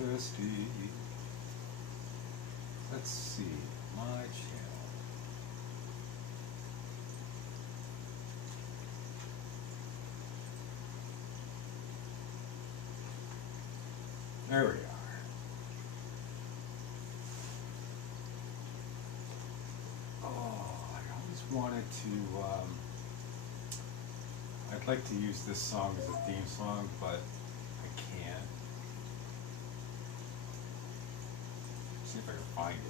thirsty. Let's see, my channel. There we are. Oh, I always wanted to, I'd like to use this song as a theme song, but I can't. See if I can find it.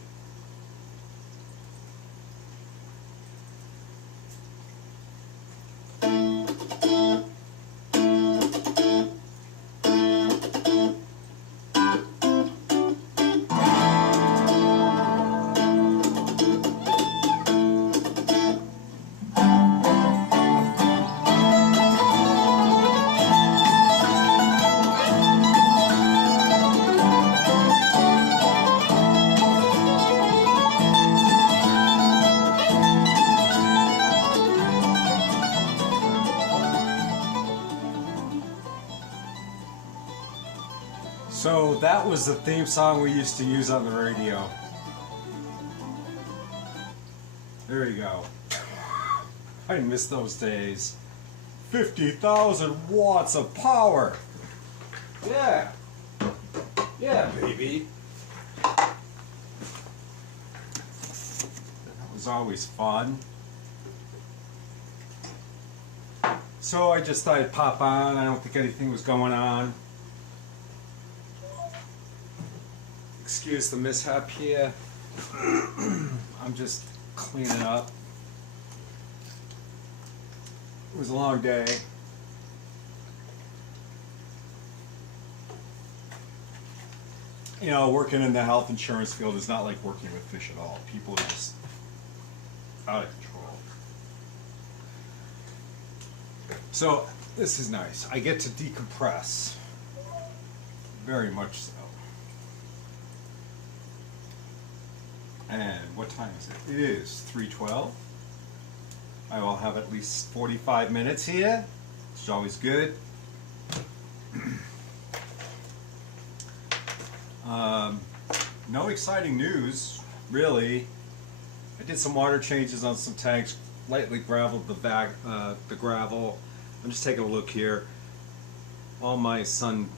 So that was the theme song we used to use on the radio. There you go. I miss those days. 50,000 watts of power. Yeah. Yeah, baby. That was always fun. So I just thought I'd pop on. I don't think anything was going on. Excuse the mishap here. I'm just cleaning up. It was a long day. You know, working in the health insurance field is not like working with fish at all. People are just out of control. So this is nice. I get to decompress. Very much so. And what time is it? It is 3:12. I will have at least 45 minutes here, which is always good. No exciting news, really. I did some water changes on some tanks, lightly graveled the gravel. I'm just taking a look here. All my Sunday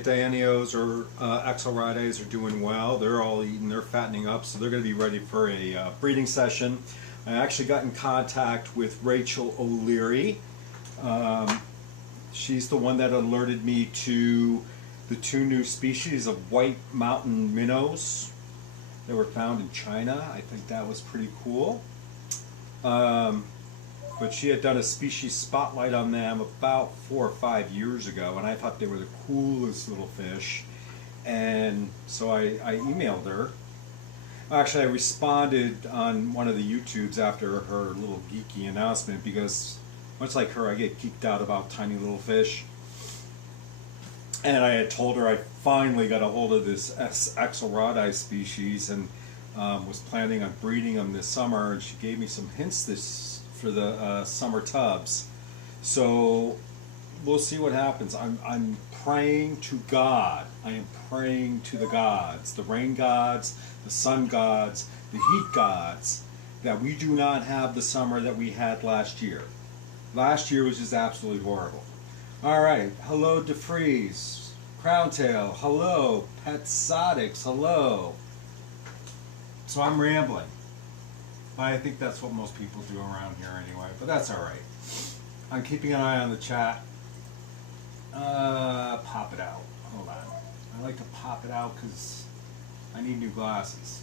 Danios or Axelrides are doing well. They're all eating, they're fattening up, so they're going to be ready for a breeding session. I actually got in contact with Rachel O'Leary. She's the one that alerted me to the 2 new species of white mountain minnows that were found in China. I think that was pretty cool. But she had done a species spotlight on them about 4 or 5 years ago, and I thought they were the coolest little fish. And so I emailed her. Actually, I responded on one of the YouTubes after her little geeky announcement, because much like her, I get geeked out about tiny little fish. And I had told her I finally got a hold of this Axelrodi species and was planning on breeding them this summer, and she gave me some hints for the summer tubs. So we'll see what happens. I'm praying to God. I am praying to the gods, the rain gods, the sun gods, the heat gods, that we do not have the summer that we had last year. Last year was just absolutely horrible. All right, hello DeFreeze, Crowntail, hello, Petsodics, hello. So I'm rambling. I think that's what most people do around here anyway, but that's all right. I'm keeping an eye on the chat. Pop it out. Hold on. I like to pop it out because I need new glasses.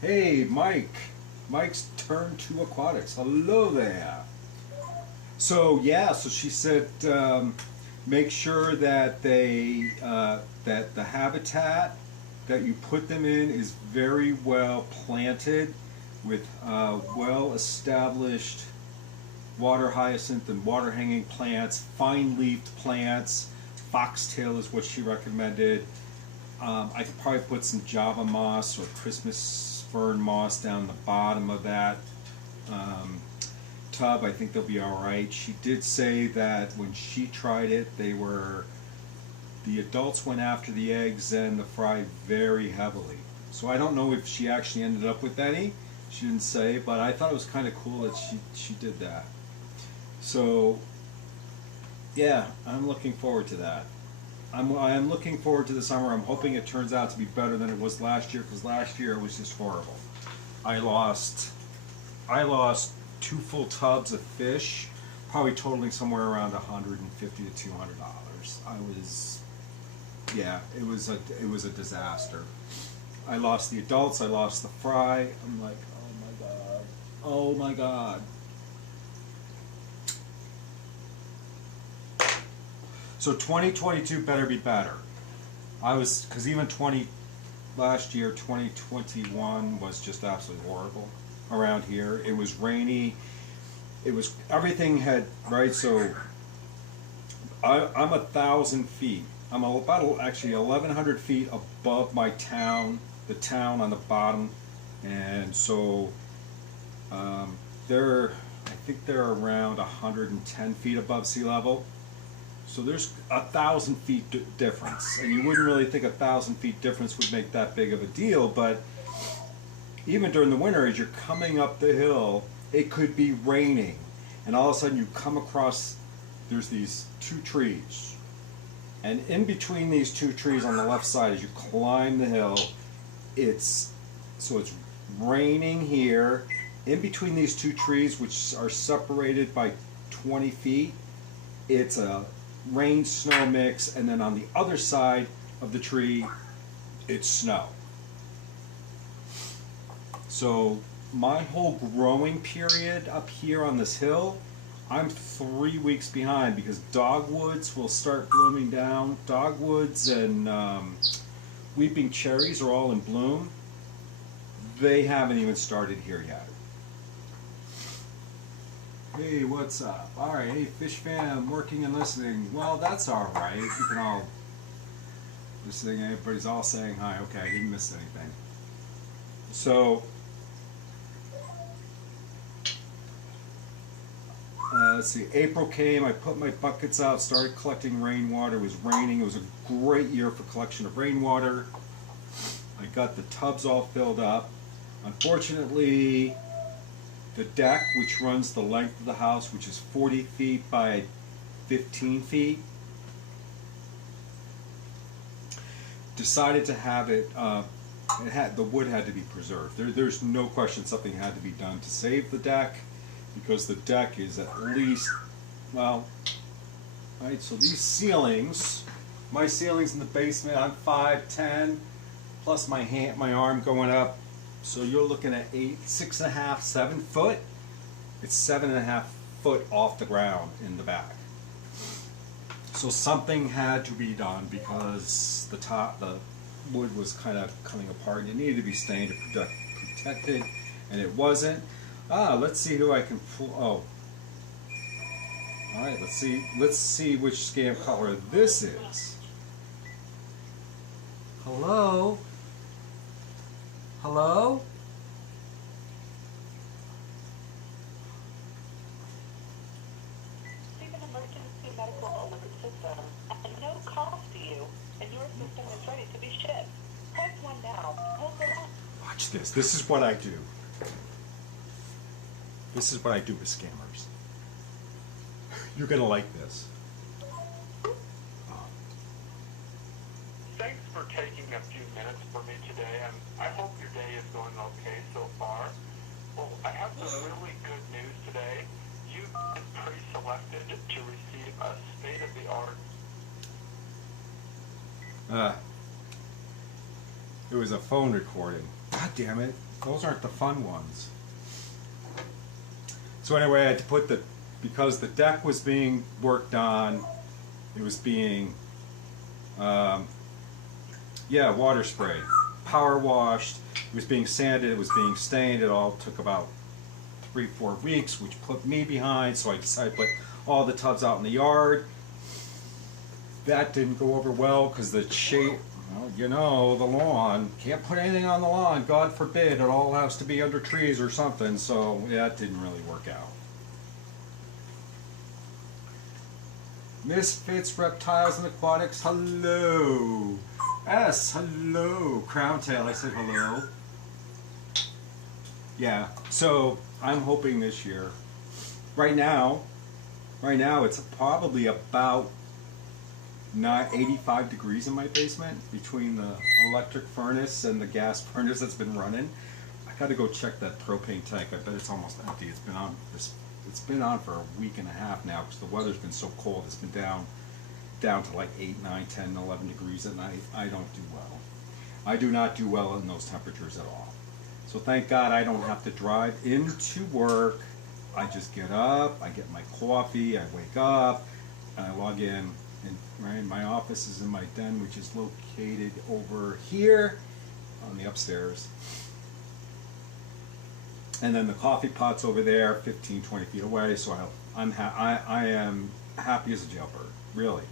Hey, Mike. Mike's Turn to Aquatics. Hello there. So yeah, so she said make sure that they that the habitat that you put them in is very well planted with well established water hyacinth and water hanging plants, fine leafed plants. Foxtail is what she recommended. I could probably put some Java moss or Christmas fern moss down the bottom of that. tub. I think they'll be all right. She did say that when she tried it, the adults went after the eggs and the fry very heavily. So I don't know if she actually ended up with any. She didn't say, but I thought it was kind of cool that she did that. So yeah, I'm looking forward to that. I'm looking forward to the summer. I'm hoping it turns out to be better than it was last year, because last year it was just horrible. I lost 2 full tubs of fish, probably totaling somewhere around $150 to $200. It was a disaster. I lost the adults, I lost the fry. I'm like, oh my god, oh my god. So 2022 better be better. Because even last year, 2021 was just absolutely horrible around here. It was rainy. Everything had, right, so I'm 1,000 feet. I'm about actually 1,100 feet above my town, the town on the bottom. And so I think they're around 110 feet above sea level. So there's 1,000 feet difference, and you wouldn't really think 1,000 feet difference would make that big of a deal, but even during the winter, as you're coming up the hill, it could be raining, and all of a sudden you come across, there's these 2 trees, and in between these 2 trees on the left side, as you climb the hill, it's raining here, in between these 2 trees, which are separated by 20 feet, it's a rain snow mix, and then on the other side of the tree it's snow. So my whole growing period up here on this hill, I'm 3 weeks behind, because dogwoods will start blooming down. Dogwoods and weeping cherries are all in bloom. They haven't even started here yet. Hey, what's up? Alright, hey, Fish Fam, working and listening. Well, that's alright. You can all listening, everybody's all saying hi. Okay, I didn't miss anything. So, let's see, April came, I put my buckets out, started collecting rainwater. It was raining. It was a great year for collection of rainwater. I got the tubs all filled up. Unfortunately, the deck, which runs the length of the house, which is 40 feet by 15 feet, decided to have it, the wood had to be preserved. There's no question something had to be done to save the deck, because the deck is at least, well, right, so these ceilings, my ceilings in the basement, I'm 5'10", plus my arm going up. So you're looking at 6.5, 7 foot. It's 7.5 foot off the ground in the back. So something had to be done, because the wood was kind of coming apart. It needed to be stained to protect it, and it wasn't. Let's see who I can pull. Oh, all right. Let's see which scam caller this is. Hello. Hello? Receive an emergency medical alert system at no cost to you, and your system is ready to be shipped. Press 1 now. Hold the line. Watch this. This is what I do. This is what I do with scammers. You're gonna like this. Thanks for taking a few minutes for me today, and I hope your day is going okay so far. Well, I have some really good news today. You've been pre-selected to receive a state-of-the-art. It was a phone recording. God damn it. Those aren't the fun ones. So anyway, I had to put because the deck was being worked on, it was being, water sprayed, power washed, it was being sanded, it was being stained. It all took about 3-4 weeks, which put me behind, so I decided to put all the tubs out in the yard. That didn't go over well, because the shape, well, the lawn, can't put anything on the lawn, God forbid, it all has to be under trees or something, so yeah, it didn't really work out. Misfits, Reptiles, and Aquatics, hello. S, hello. Crown Tail, I said hello. Yeah, so I'm hoping this year. Right now it's probably about 85 degrees in my basement between the electric furnace and the gas furnace that's been running. I got to go check that propane tank. I bet it's almost empty. It's been on for a week and a half now because the weather's been so cold. It's been down to like 8, 9, 10, 11 degrees at night. I don't do well. I do not do well in those temperatures at all. So thank God I don't have to drive into work. I just get up, I get my coffee, I wake up, and I log in. And right, my office is in my den, which is located over here on the upstairs. And then the coffee pot's over there, 15, 20 feet away. So I am happy as a jailbird, really.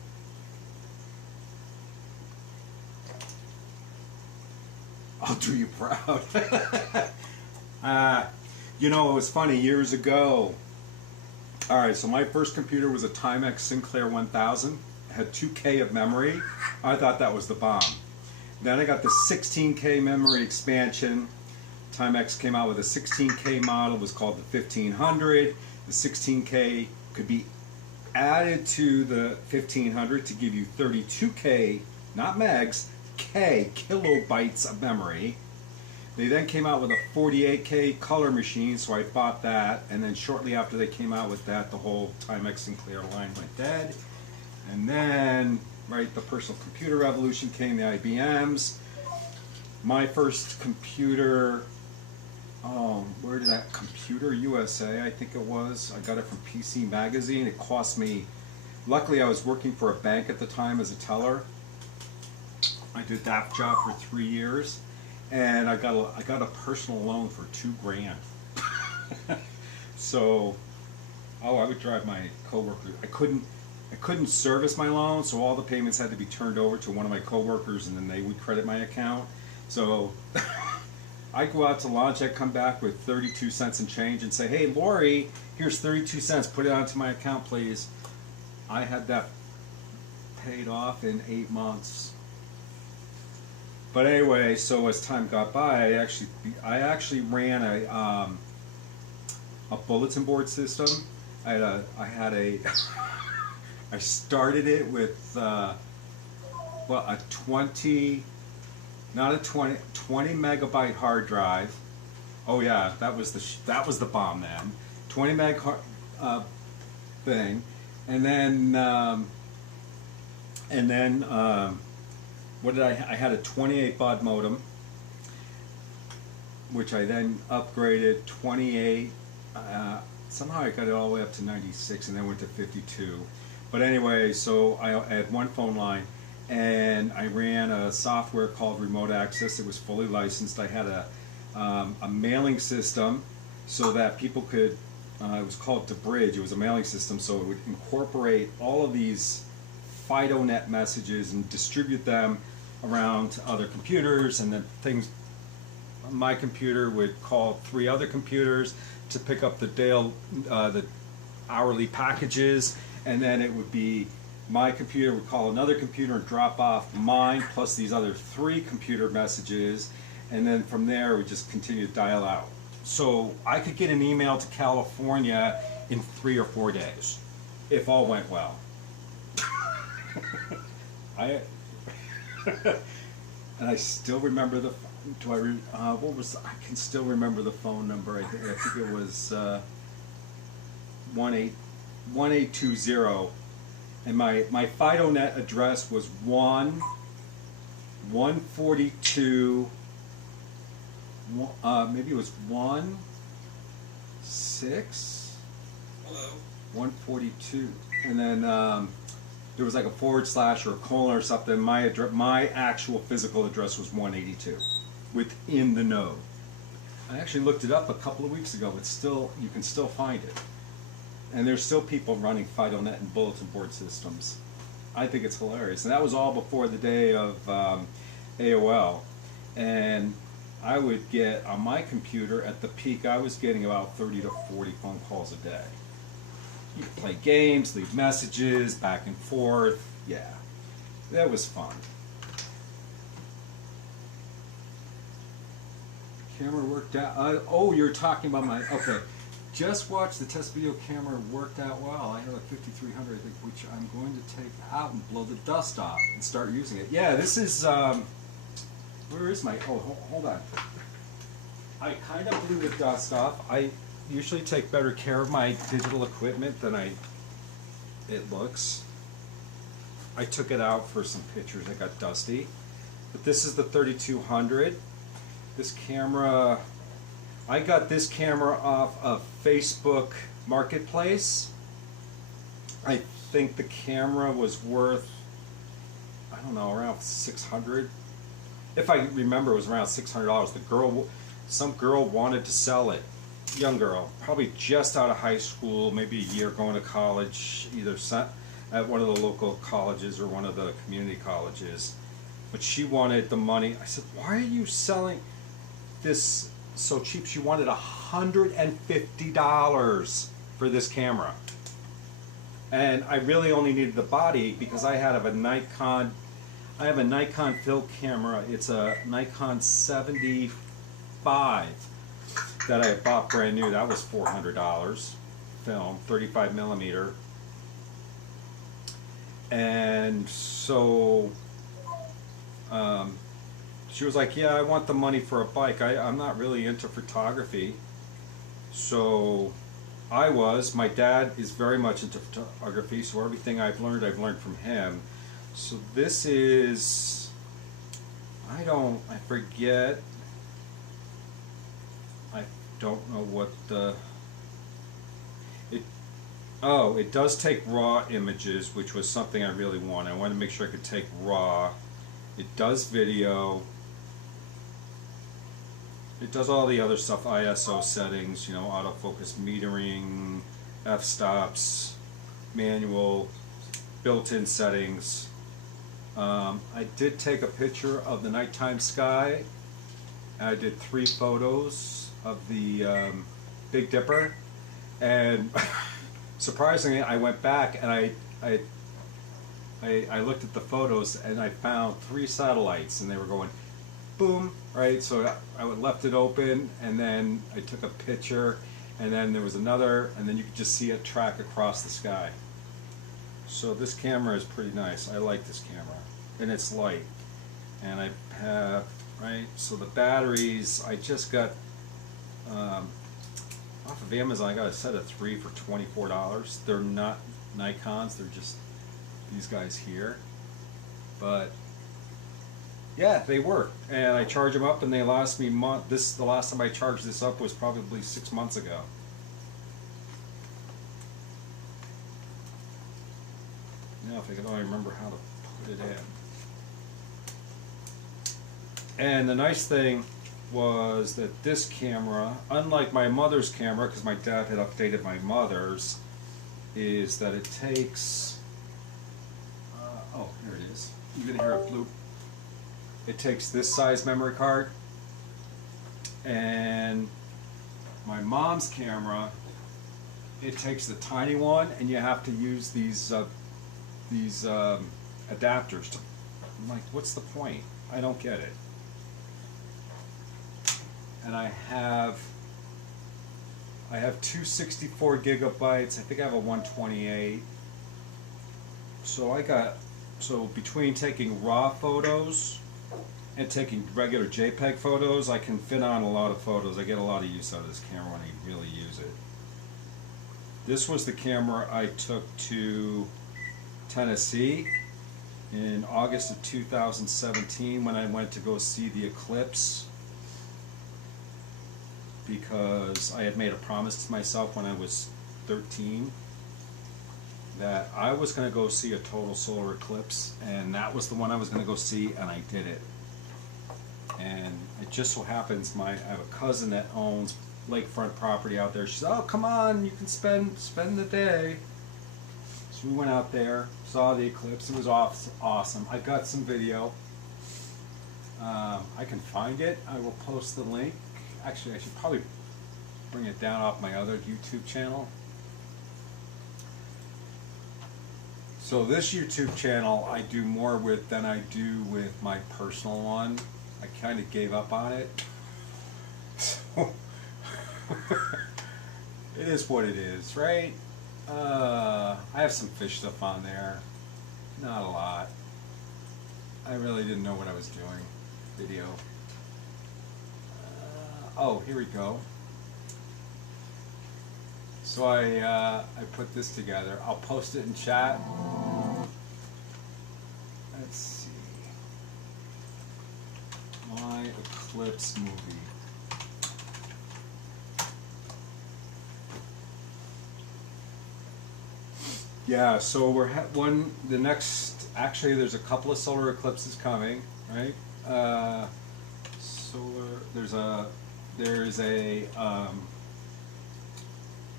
I'll do you proud. You know, it was funny, years ago. Alright, so my first computer was a Timex Sinclair 1000. It had 2K of memory. I thought that was the bomb. Then I got the 16K memory expansion. Timex came out with a 16K model. It was called the 1500. The 16K could be added to the 1500 to give you 32K, not megs, kilobytes of memory. They then came out with a 48K color machine, so I bought that. And then shortly after they came out with that, the whole Timex Sinclair line went dead. And then, right, the personal computer revolution came, the IBMs. My first computer, where did that, Computer USA, I think it was. I got it from PC Magazine. It cost me, luckily I was working for a bank at the time as a teller. I did that job for 3 years, and I got a personal loan for $2,000. So, I would drive my coworker. I couldn't service my loan, so all the payments had to be turned over to one of my coworkers, and then they would credit my account. So, I go out to lunch. I come back with 32 cents and change, and say, "Hey, Lori, here's 32 cents. Put it onto my account, please." I had that paid off in 8 months. But anyway, so as time got by, I actually ran a bulletin board system. I started it with a 20 megabyte hard drive. Oh yeah, that was the bomb then. 20 meg thing, and then what did I had a 28 baud modem, which I then upgraded 28. Somehow I got it all the way up to 96, and then went to 52. But anyway, so I had one phone line, and I ran a software called Remote Access. It was fully licensed. I had a mailing system so that people could. It was called DeBridge. It was a mailing system, so it would incorporate all of these FidoNet messages and distribute them around to other computers, and then my computer would call 3 other computers to pick up the hourly packages, and then it would be my computer would call another computer and drop off mine plus these other 3 computer messages, and then from there we just continue to dial out. So I could get an email to California in 3 or 4 days if all went well. And I still remember the. I can still remember the phone number. I think it was 1820, and my FidoNet address was 142. Maybe it was 16. Hello. 142, and then. There was like a / or a colon or something. My actual physical address was 182, within the node. I actually looked it up a couple of weeks ago. You can still find it, and there's still people running FidoNet and bulletin board systems. I think it's hilarious, and that was all before the day of AOL. And I would get on my computer at the peak. I was getting about 30 to 40 phone calls a day. You could play games, leave messages, back and forth. Yeah, that was fun. Camera worked out. Oh, you're talking about my. Okay. Just watched the test video. Camera worked out well. I have a 5300, I think, which I'm going to take out and blow the dust off and start using it. Yeah, this is. Where is my? Oh, hold on. I kind of blew the dust off. I usually take better care of my digital equipment than it looks. I took it out for some pictures. It got dusty. But this is the 3200. This camera, I got this camera off of Facebook Marketplace. I think the camera was worth, I don't know, around 600. If I remember, it was around $600. Some girl wanted to sell it. Young girl, probably just out of high school, maybe a year going to college, either at one of the local colleges or one of the community colleges. But she wanted the money. I said, why are you selling this so cheap? She wanted $150 for this camera. And I really only needed the body because I have a Nikon film camera. It's a Nikon 75 that I bought brand new. That was $400 film, 35 millimeter. And so she was like, yeah, I want the money for a bike. I'm not really into photography. So my dad is very much into photography, so everything I've learned from him. So this is, I forget, I don't know what it does take raw images, which was something I really wanted. I wanted to make sure I could take raw. It does video. It does all the other stuff, ISO settings, autofocus metering, f-stops, manual, built-in settings. I did take a picture of the nighttime sky. I did 3 photos of the Big Dipper, and surprisingly, I went back and I looked at the photos and I found 3 satellites, and they were going boom, right? So I left it open, and then I took a picture, and then there was another, and then you could just see it track across the sky. So this camera is pretty nice. I like this camera, and it's light. And I have, right, so the batteries, I just got off of Amazon. I got a set of 3 for $24. They're not Nikons, they're just these guys here. But yeah, they work, and I charge them up, and they last me the last time I charged this up was probably 6 months ago. Now, if I can only remember how to put it in. And the nice thing was that this camera, unlike my mother's camera, because my dad had updated my mother's, is that it takes. Oh, here it is. You can hear it bloop. It takes this size memory card, and my mom's camera, it takes the tiny one, and you have to use these adapters. I'm like, what's the point? I don't get it. And I have 264 gigabytes. I think I have a 128. So between taking raw photos and taking regular JPEG photos, I can fit on a lot of photos. I get a lot of use out of this camera when I really use it. This was the camera I took to Tennessee in August of 2017 when I went to go see the eclipse, because I had made a promise to myself when I was 13 that I was going to go see a total solar eclipse, and that was the one I was going to go see, and I did it. And it just so happens I have a cousin that owns lakefront property out there. She said, "Oh, come on, you can spend the day." So we went out there, saw the eclipse. It was awesome. I got some video. I can find it. I will post the link. Actually, I should probably bring it down off my other YouTube channel. So this YouTube channel I do more with than I do with my personal one. I kind of gave up on it. So it is what it is, right? I have some fish stuff on there. Not a lot. I really didn't know what I was doing. Video. Oh, here we go. So I put this together. I'll post it in chat. Let's see. My Eclipse movie. Yeah, so we're the next. Actually, there's a couple of solar eclipses coming, right? Solar. There's a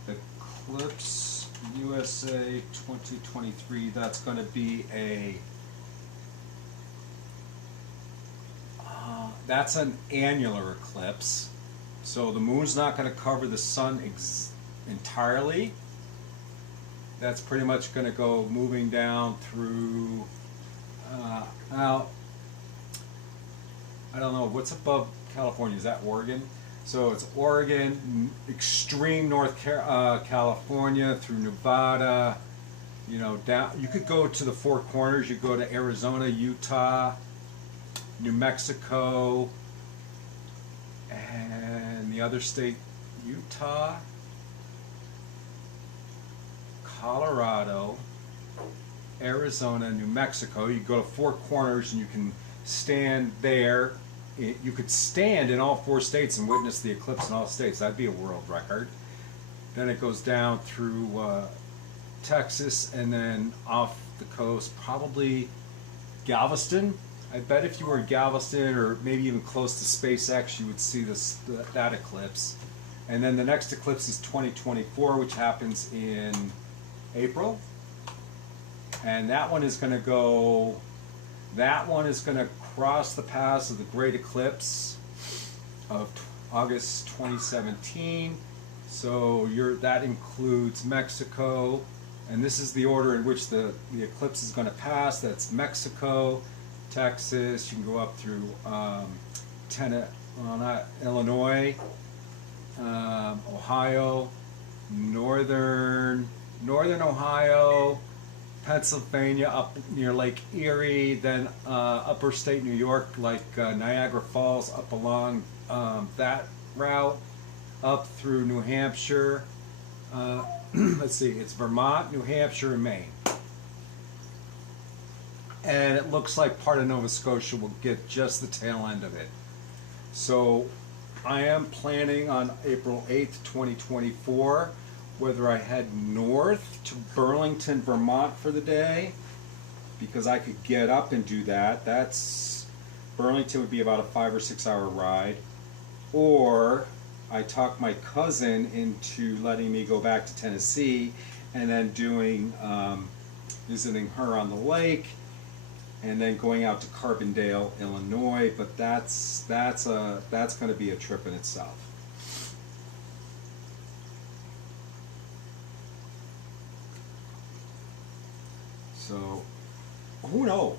Eclipse USA 2023. That's going to be that's an annular eclipse. So the moon's not going to cover the sun entirely. That's pretty much going to go moving down through out. I don't know what's above California. Is that Oregon? So it's Oregon, extreme North California through Nevada. You know, down. You could go to the Four Corners. You go to Arizona, Utah, New Mexico, and the other state, Utah, Colorado, Arizona, New Mexico. You go to Four Corners and you can stand there. You could stand in all four states and witness the eclipse in all states. That'd be a world record. Then it goes down through Texas and then off the coast, probably Galveston. I bet if you were in Galveston or maybe even close to SpaceX, you would see that eclipse. And then the next eclipse is 2024, which happens in April. And that one is going to go, that one is going to cross the paths of the Great Eclipse of August 2017. So that includes Mexico, and this is the order in which the eclipse is going to pass. That's Mexico, Texas. You can go up through Illinois, Ohio, northern Ohio, Pennsylvania, up near Lake Erie, then upper state New York, like Niagara Falls, up along that route, up through New Hampshire. Let's see, it's Vermont, New Hampshire, and Maine. And it looks like part of Nova Scotia will get just the tail end of it. So I am planning on April 8th, 2024, whether I head north to Burlington, Vermont for the day, because I could get up and do that. Burlington would be about a 5 or 6 hour ride. Or I talked my cousin into letting me go back to Tennessee and then doing, visiting her on the lake, and then going out to Carbondale, Illinois. But that's going to be a trip in itself. So, who knows?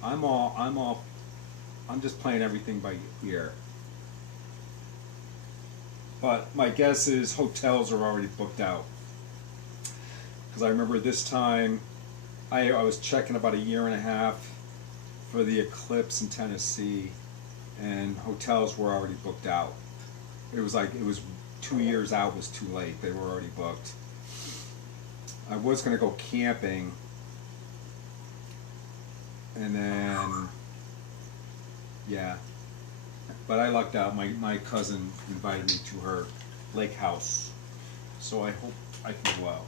I'm just playing everything by ear. But my guess is hotels are already booked out. Because I remember this time, I was checking about a year and a half for the eclipse in Tennessee, and hotels were already booked out. It was 2 years out was too late. They were already booked. I was going to go camping, and then, yeah, but I lucked out. My cousin invited me to her lake house, so I hope I can go out.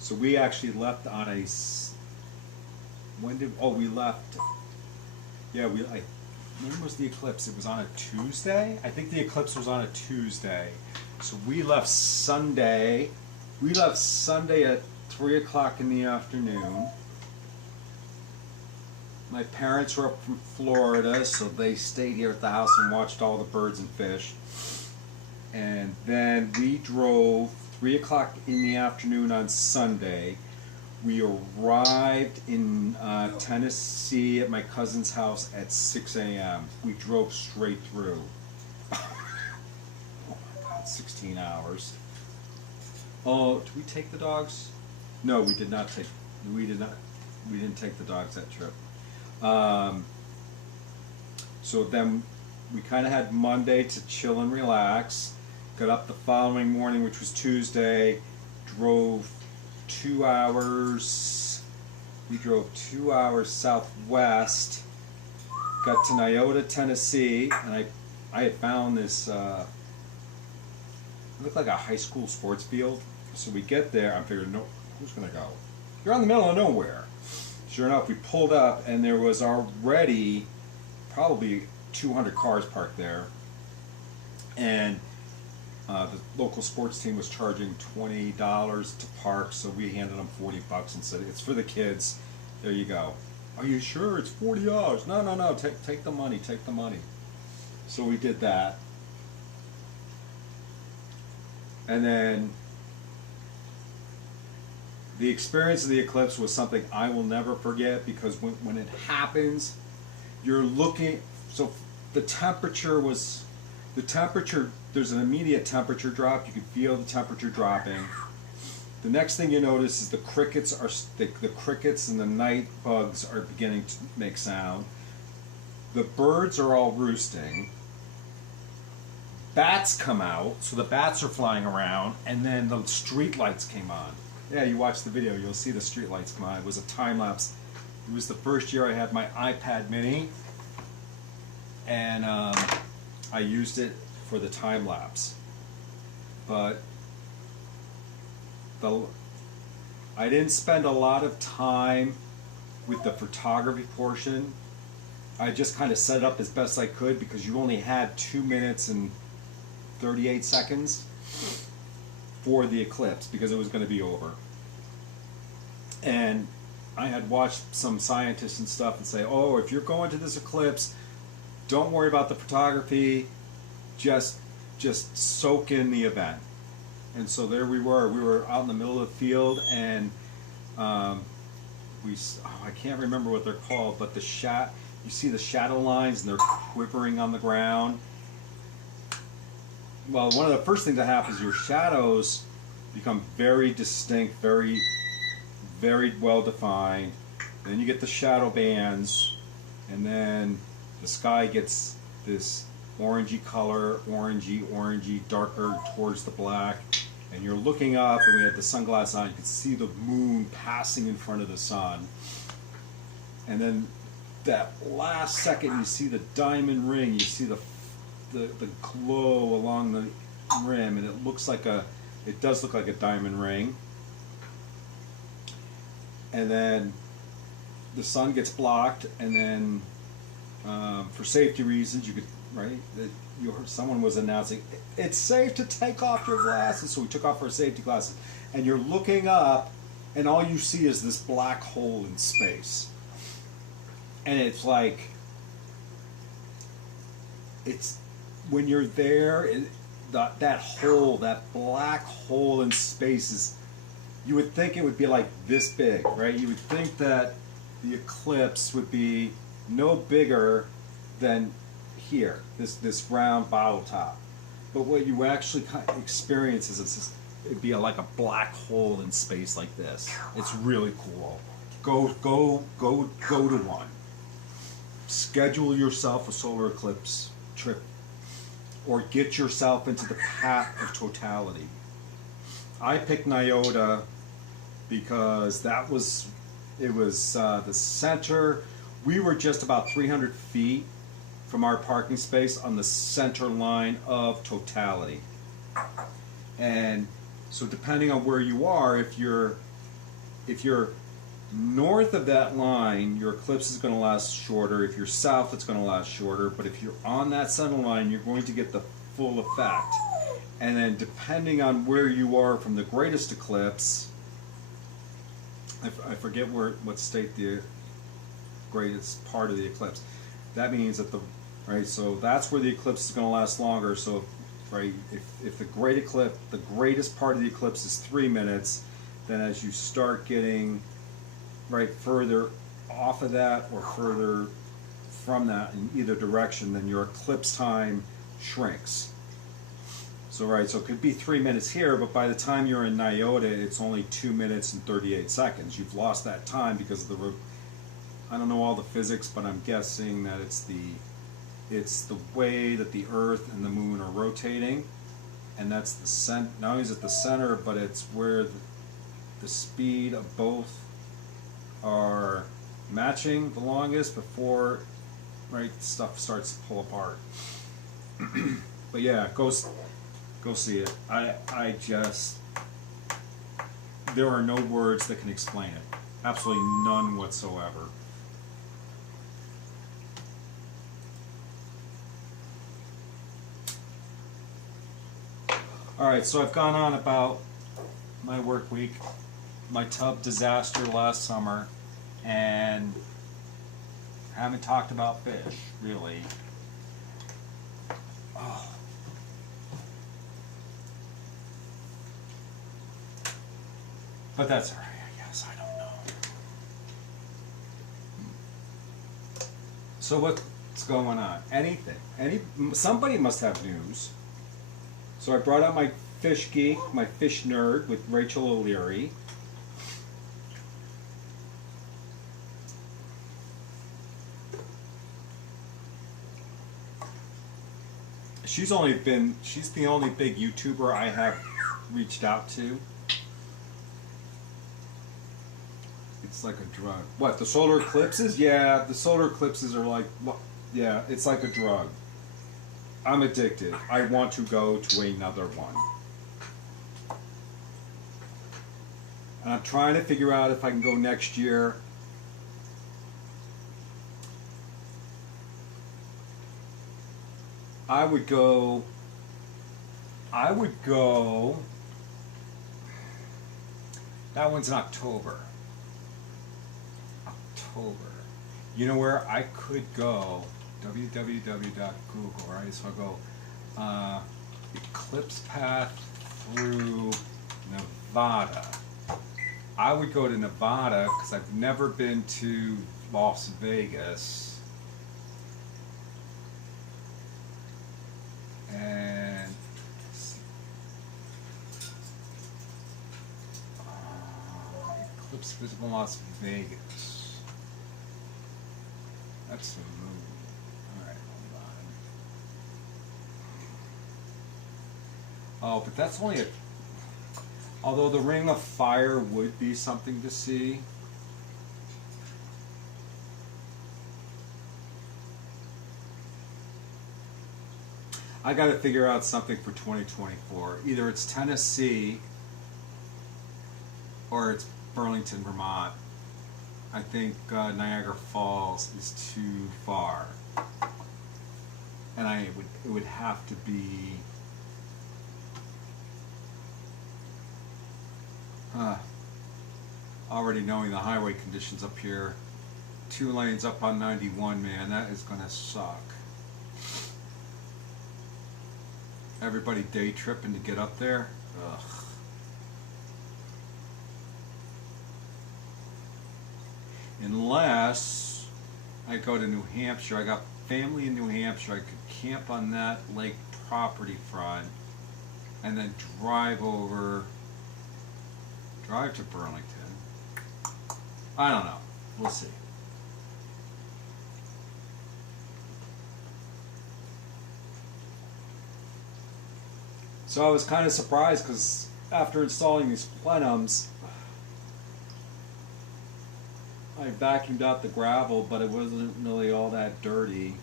So we actually left on a, we left, yeah, when was the eclipse? It was on a Tuesday? I think the eclipse was on a Tuesday. So we left Sunday. We left Sunday at 3 o'clock in the afternoon. My parents were up from Florida, so they stayed here at the house and watched all the birds and fish. And then we drove 3 o'clock in the afternoon on Sunday. We arrived in Tennessee at my cousin's house at 6 a.m. We drove straight through. Oh my God, 16 hours. Oh, did we take the dogs? No, we did not take. We didn't take the dogs that trip. So then we kind of had Monday to chill and relax. Got up the following morning, which was Tuesday. Drove 2 hours. We drove 2 hours southwest. Got to Nyota, Tennessee, and I had found this. It looked like a high school sports field. So we get there. I figured, no, who's gonna go? You're in the middle of nowhere. Sure enough, we pulled up, and there was already probably 200 cars parked there, and the local sports team was charging $20 to park, so we handed them $40 and said, "It's for the kids. There you go." "Are you sure it's $40? No. Take the money. Take the money." So we did that, and then the experience of the eclipse was something I will never forget, because when it happens, you're looking. So the temperature, there's an immediate temperature drop. You can feel the temperature dropping. The next thing you notice is the crickets and the night bugs are beginning to make sound. The birds are all roosting. Bats come out, so the bats are flying around, and then the street lights came on. Yeah, you watch the video, you'll see the street lights come on. It was a time lapse. It was the first year I had my iPad mini, and I used it for the time lapse. But I didn't spend a lot of time with the photography portion. I just kind of set it up as best I could, because you only had 2 minutes and 38 seconds for the eclipse, because it was going to be over. And I had watched some scientists and stuff and say, "Oh, if you're going to this eclipse, don't worry about the photography, just soak in the event." And so there we were out in the middle of the field, and I can't remember what they're called, but you see the shadow lines, and they're quivering on the ground. Well, one of the first things that happens, your shadows become very distinct, very, very well defined. Then you get the shadow bands, and then the sky gets this orangey color, orangey, darker towards the black. And you're looking up, and we had the sunglasses on, you can see the moon passing in front of the sun. And then that last second, you see the diamond ring, you see the glow along the rim, and it does look like a diamond ring. And then the sun gets blocked, and then for safety reasons, someone was announcing, "It's safe to take off your glasses." So we took off our safety glasses, and you're looking up, and all you see is this black hole in space. And it's like, when you're there, that black hole in space you would think it would be like this big, right? You would think that the eclipse would be no bigger than here, this round bottle top. But what you actually experience is it'd be like a black hole in space like this. It's really cool. Go to one. Schedule yourself a solar eclipse trip, or get yourself into the path of totality. I picked Nyota because it was the center. We were just about 300 feet from our parking space on the center line of totality. And so depending on where you are, if you're north of that line, your eclipse is going to last shorter. If you're south, it's going to last shorter. But if you're on that center line, you're going to get the full effect. And then depending on where you are from the greatest eclipse, I forget what state the greatest part of the eclipse. That means that so that's where the eclipse is going to last longer. So if the greatest part of the eclipse is 3 minutes, then as you start getting right further off of that or further from that in either direction, then your eclipse time shrinks. So right, so it could be 3 minutes here, but by the time you're in Nyota, it's only 2 minutes and 38 seconds. You've lost that time because of the I don't know all the physics, but I'm guessing that it's the way that the Earth and the Moon are rotating, and that's the center. Not only is it the center, but it's where the speed of both are matching the longest before stuff starts to pull apart. But yeah, go see it. I just, there are no words that can explain it. Absolutely none whatsoever. Alright, so I've gone on about my work week, my tub disaster last summer, and haven't talked about fish, really. Oh. But that's alright, I guess. I don't know. So what's going on? Anything. Somebody must have news. So I brought out my fish geek, my fish nerd with Rachel O'Leary. She's the only big YouTuber I have reached out to. It's like a drug. What, the solar eclipses? Yeah, the solar eclipses are like, yeah, it's like a drug. I'm addicted. I want to go to another one. And I'm trying to figure out if I can go next year. I would go. That one's in October. You know where I could go? www.google, right? So I'll go Eclipse Path through Nevada. I would go to Nevada because I've never been to Las Vegas. And Eclipse visible in Las Vegas. That's the moon. Alright, hold on. Oh, but that's only a... Although the Ring of Fire would be something to see. I gotta figure out something for 2024. Either it's Tennessee or it's Burlington, Vermont. I think Niagara Falls is too far, and it would have to be already knowing the highway conditions up here. 2 lanes up on 91, man, that is gonna suck. Everybody day tripping to get up there. Ugh. Unless I go to New Hampshire. I got family in New Hampshire. I could camp on that lake property front and then drive to Burlington. I don't know. We'll see. So I was kind of surprised because after installing these plenums, I vacuumed out the gravel, but it wasn't really all that dirty.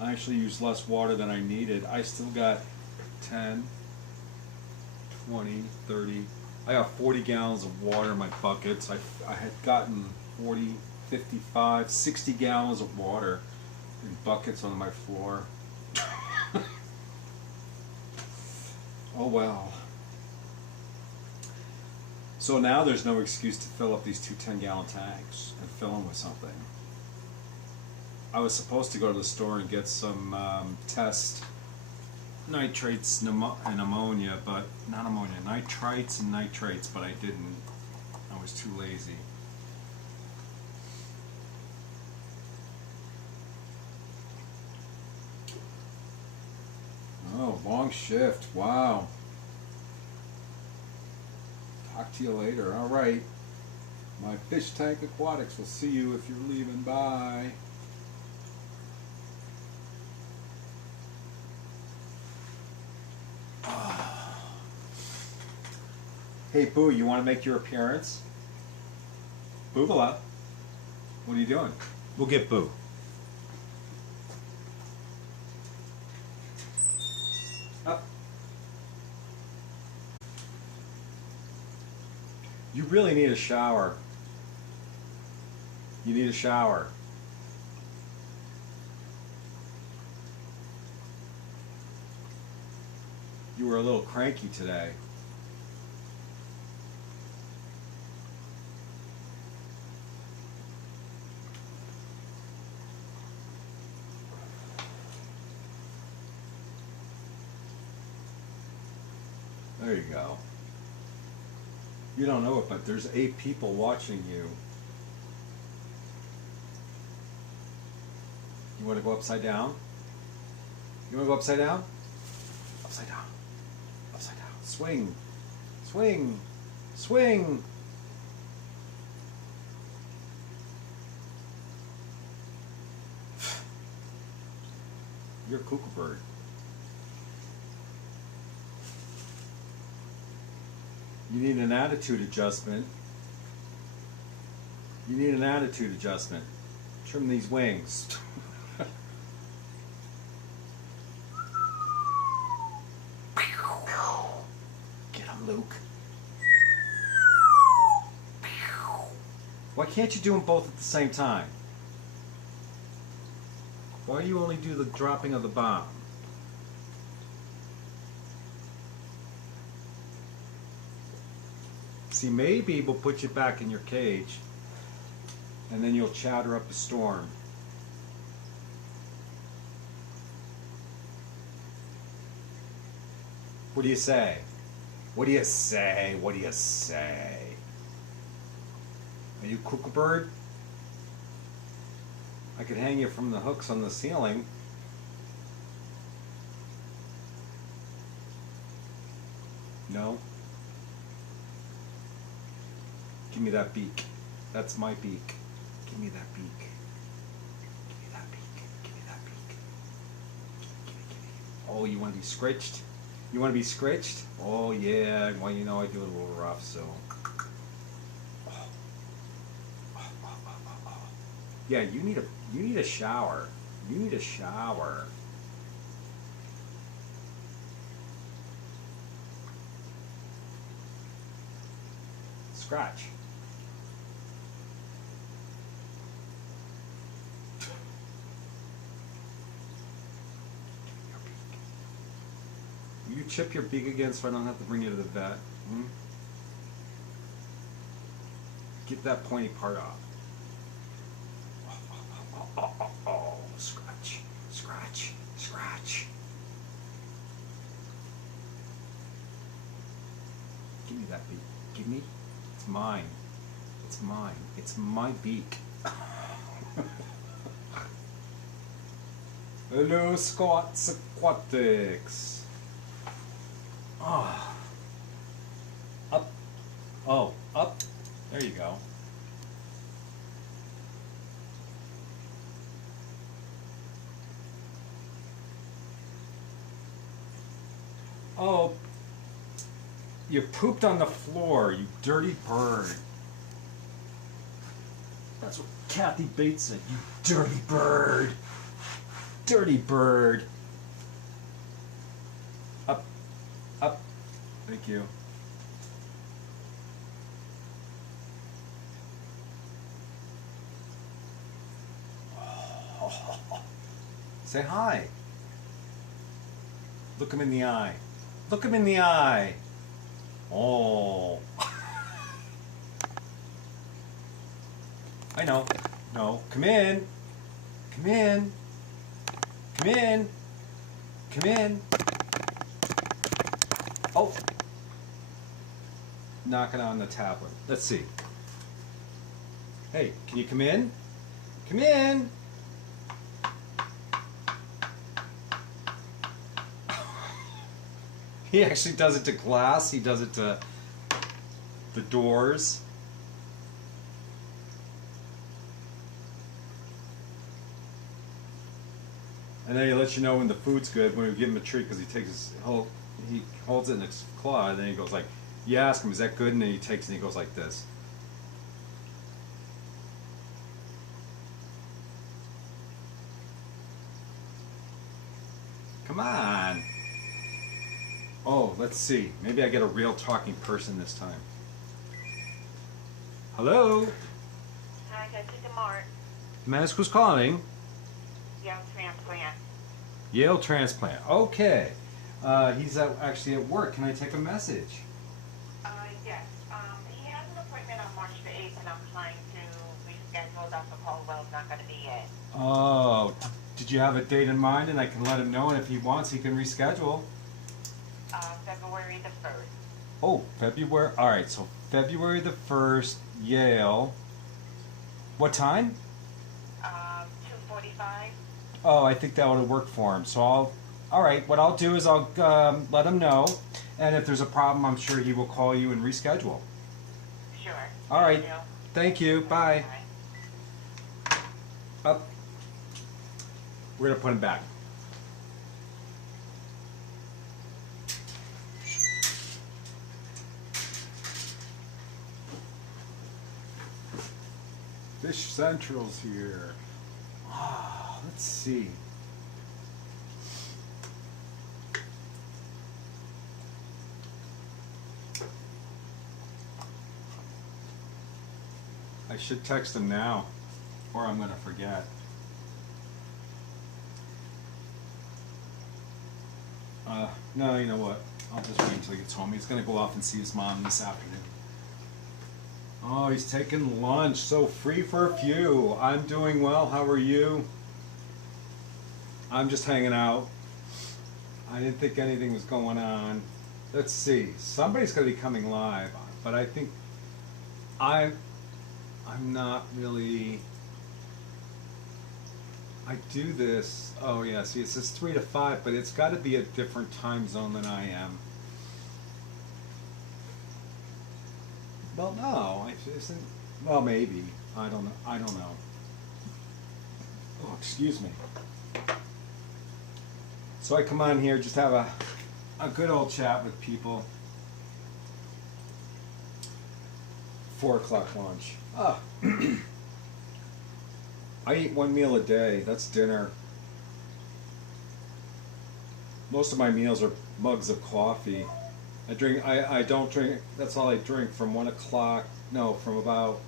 I actually used less water than I needed. I still got 10, 20, 30. I got 40 gallons of water in my buckets. I had gotten 40, 55, 60 gallons of water in buckets on my floor. Oh well. So now there's no excuse to fill up these 2 10-gallon tanks and fill them with something. I was supposed to go to the store and get some test nitrates and ammonia, but not ammonia, nitrites and nitrates, but I didn't. I was too lazy. Oh, long shift. Wow. Talk to you later. All right. My Fish Tank Aquatics will see you if you're leaving. Bye. Hey, Boo, you want to make your appearance? Boovala, what are you doing? We'll get Boo. Up. You really need a shower. You need a shower. You were a little cranky today. There you go. You don't know it, but there's 8 people watching you. You want to go upside down? You want to go upside down? Upside down. Upside down. Swing. Swing. Swing. You're a cuckoo bird. You need an attitude adjustment. You need an attitude adjustment. Trim these wings. Get him, Luke. Why can't you do them both at the same time? Why do you only do the dropping of the bomb? See, maybe we'll put you back in your cage, and then you'll chatter up a storm. What do you say? What do you say? What do you say? Are you cuckoo bird? I could hang you from the hooks on the ceiling. No? Give me that beak. That's my beak. Give me that beak. Give me that beak. Give me that beak. Give me. Oh, you want to be scratched? You want to be scratched? Oh yeah. Well, you know I do it a little rough, so. Yeah, you need a shower. You need a shower. Scratch. Will you chip your beak again so I don't have to bring you to the vet? Hmm? Get that pointy part off. Oh, scratch, scratch, scratch. Give me that beak. Give me. It's mine. It's mine. It's my beak. Hello, Scots Aquatics. Ah. Up. Oh, up. There you go. Oh, you pooped on the floor, you dirty bird. That's what Kathy Bates said, you dirty bird. Dirty bird. Up, up. Thank you. Say hi. Look him in the eye. Look him in the eye. Oh. I know. No. Come in. Come in. Come in. Come in. Oh, knocking on the tablet. Let's see. Hey, can you come in? Come in. He actually does it to glass. He does it to the doors. And then he lets you know when the food's good when we give him a treat, because he holds it in his claw, and then he goes like, you ask him, is that good? And then he takes it and he goes like this. Come on. Oh, let's see. Maybe I get a real talking person this time. Hello? Hi, Jessica Martin. May I ask who's calling? Young transplant. Yale transplant. Okay. He's actually at work. Can I take a message? Yes. He has an appointment on March the 8th, and I'm trying to reschedule. Dr. Caldwell's not going to be in. Oh, did you have a date in mind? And I can let him know, and if he wants, he can reschedule. February the 1st. Oh, February. All right, so February the 1st, Yale. What time? 2:45. Oh, I think that would have worked for him. So all right, what I'll do is I'll let him know. And if there's a problem, I'm sure he will call you and reschedule. Sure. All right. Thank you. Thank you. Bye. Up. We're going to put him back. Fish Central's here. Let's see. I should text him now, or I'm going to forget. No, you know what? I'll just wait until he gets home. He's going to go off and see his mom this afternoon. Oh, he's taking lunch, so free for a few. I'm doing well. How are you? I'm just hanging out. I didn't think anything was going on. Let's see. Somebody's going to be coming live, but I think I'm not really. I do this. Oh yeah, see, it says 3 to 5, but it's got to be a different time zone than I am. Well, no, it isn't. Well, maybe. I don't know. I don't know. Oh, excuse me. So I come on here, just have a good old chat with people. 4 o'clock lunch. Ah. I eat one meal a day. That's dinner. Most of my meals are mugs of coffee. I don't drink, that's all I drink from 1 o'clock, no, from about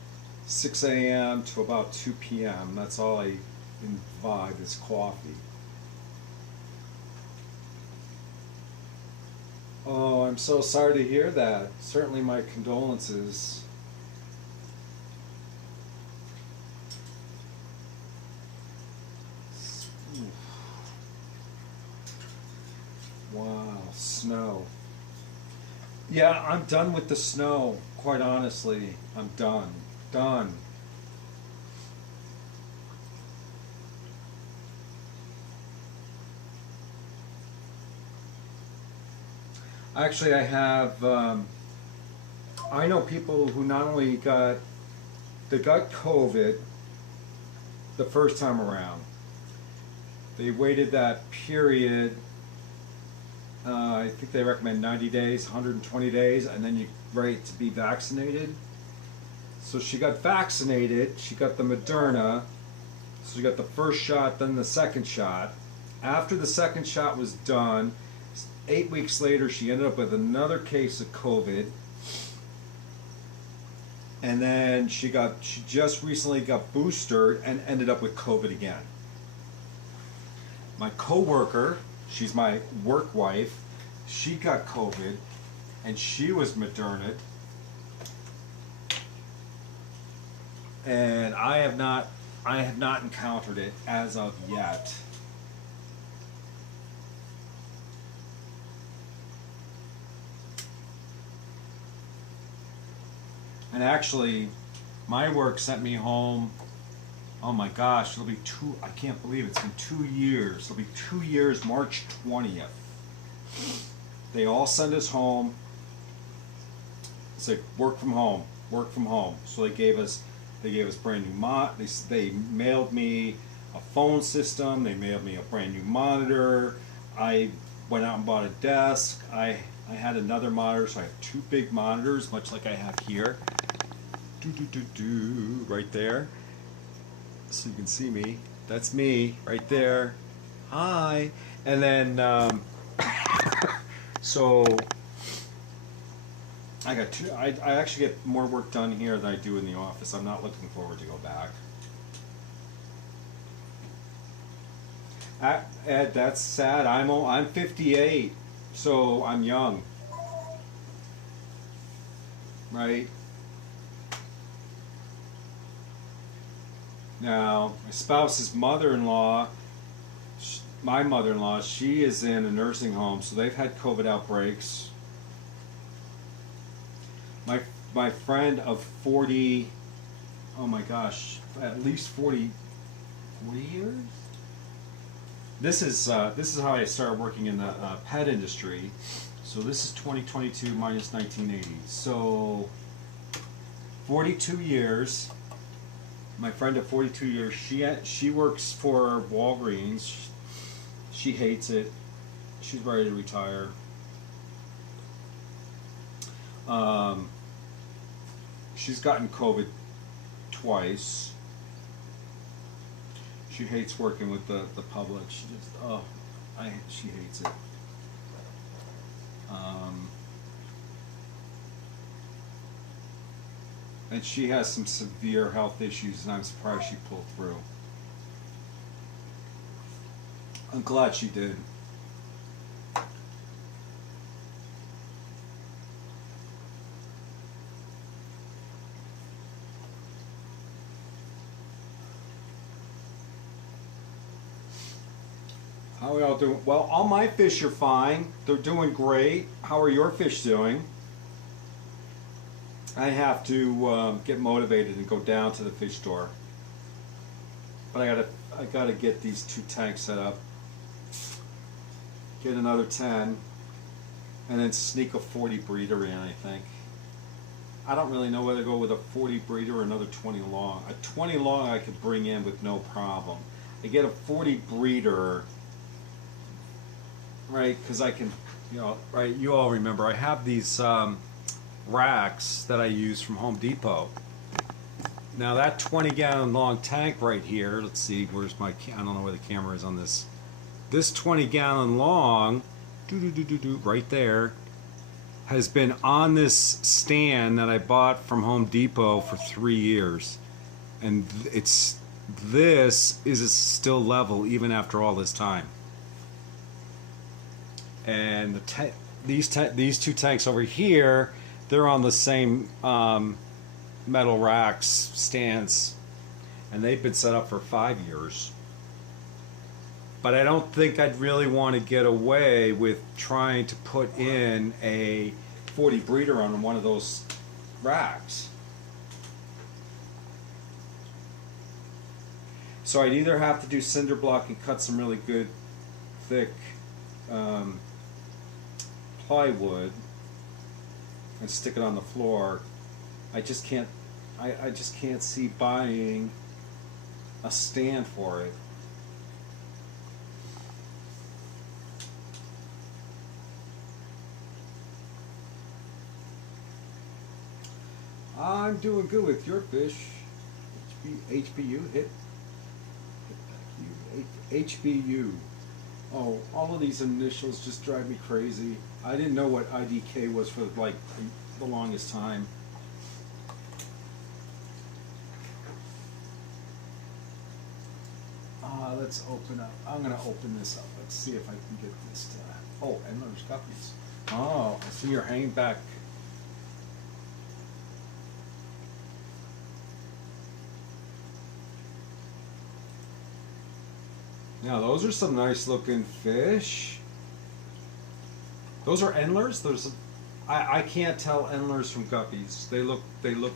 6 a.m. to about 2 p.m. That's all I imbibe is coffee. Oh, I'm so sorry to hear that. Certainly my condolences. Wow, snow. Yeah, I'm done with the snow, quite honestly. I'm done. Done. Actually, I have, I know people who not only got COVID the first time around. They waited that period. I think they recommend 90 days, 120 days, and then you're ready to be vaccinated. So she got vaccinated. She got the Moderna. So she got the first shot, then the second shot. After the second shot was done, 8 weeks later, she ended up with another case of COVID. And then she just recently got boosted and ended up with COVID again. My coworker, she's my work wife, she got COVID and she was Moderna. And I have not encountered it as of yet. And actually, my work sent me home. Oh my gosh, it'll be I can't believe it's been 2 years. It'll be 2 years, March 20th. They all send us home. It's like work from home, work from home. So they gave us brand new they mailed me a phone system. They mailed me a brand new monitor. I went out and bought a desk. I had another monitor, so I have 2 big monitors, much like I have here. Right there. So you can see me. That's me right there. Hi. And then so I got 2. I actually get more work done here than I do in the office. I'm not looking forward to go back. Ed, that's sad. I'm 58, so I'm young, right? Now, my spouse's mother-in-law, my mother-in-law, she is in a nursing home, so they've had COVID outbreaks. My friend of 40, oh my gosh, at least 40 years? This is how I started working in the pet industry. So this is 2022 minus 1980. So 42 years. My friend of 42 years. She works for Walgreens. She hates it. She's ready to retire. She's gotten COVID twice. She hates working with the public. She just, she hates it. And she has some severe health issues, and I'm surprised she pulled through. I'm glad she did. How are y'all doing? Well, all my fish are fine. They're doing great. How are your fish doing? I have to get motivated and go down to the fish store. But I gotta get these 2 tanks set up. Get another 10, and then sneak a 40 breeder in. I think. I don't really know whether to go with a 40 breeder or another 20 long. A 20 long I could bring in with no problem. I get a 40 breeder. Right, because I can, right, you all remember, I have these racks that I use from Home Depot. Now that 20-gallon long tank right here, let's see, where's my, I don't know where the camera is on this. This 20-gallon long, right there, has been on this stand that I bought from Home Depot for 3 years. And this is still level even after all this time. And these 2 tanks over here, they're on the same metal racks, stands, and they've been set up for 5 years. But I don't think I'd really want to get away with trying to put in a 40 breeder on one of those racks. So I'd either have to do cinder block and cut some really good thick plywood and stick it on the floor. I just can't see buying a stand for it. I'm doing good with your fish. HBU hit HBU. Oh, all of these initials just drive me crazy. I didn't know what IDK was for like the longest time. Let's open up. I'm gonna open this up. Let's see if I can get this to. Oh, and there's guppies. Oh, I see you're hanging back. Now those are some nice looking fish. Those are endlers? I can't tell Endlers from Guppies. They look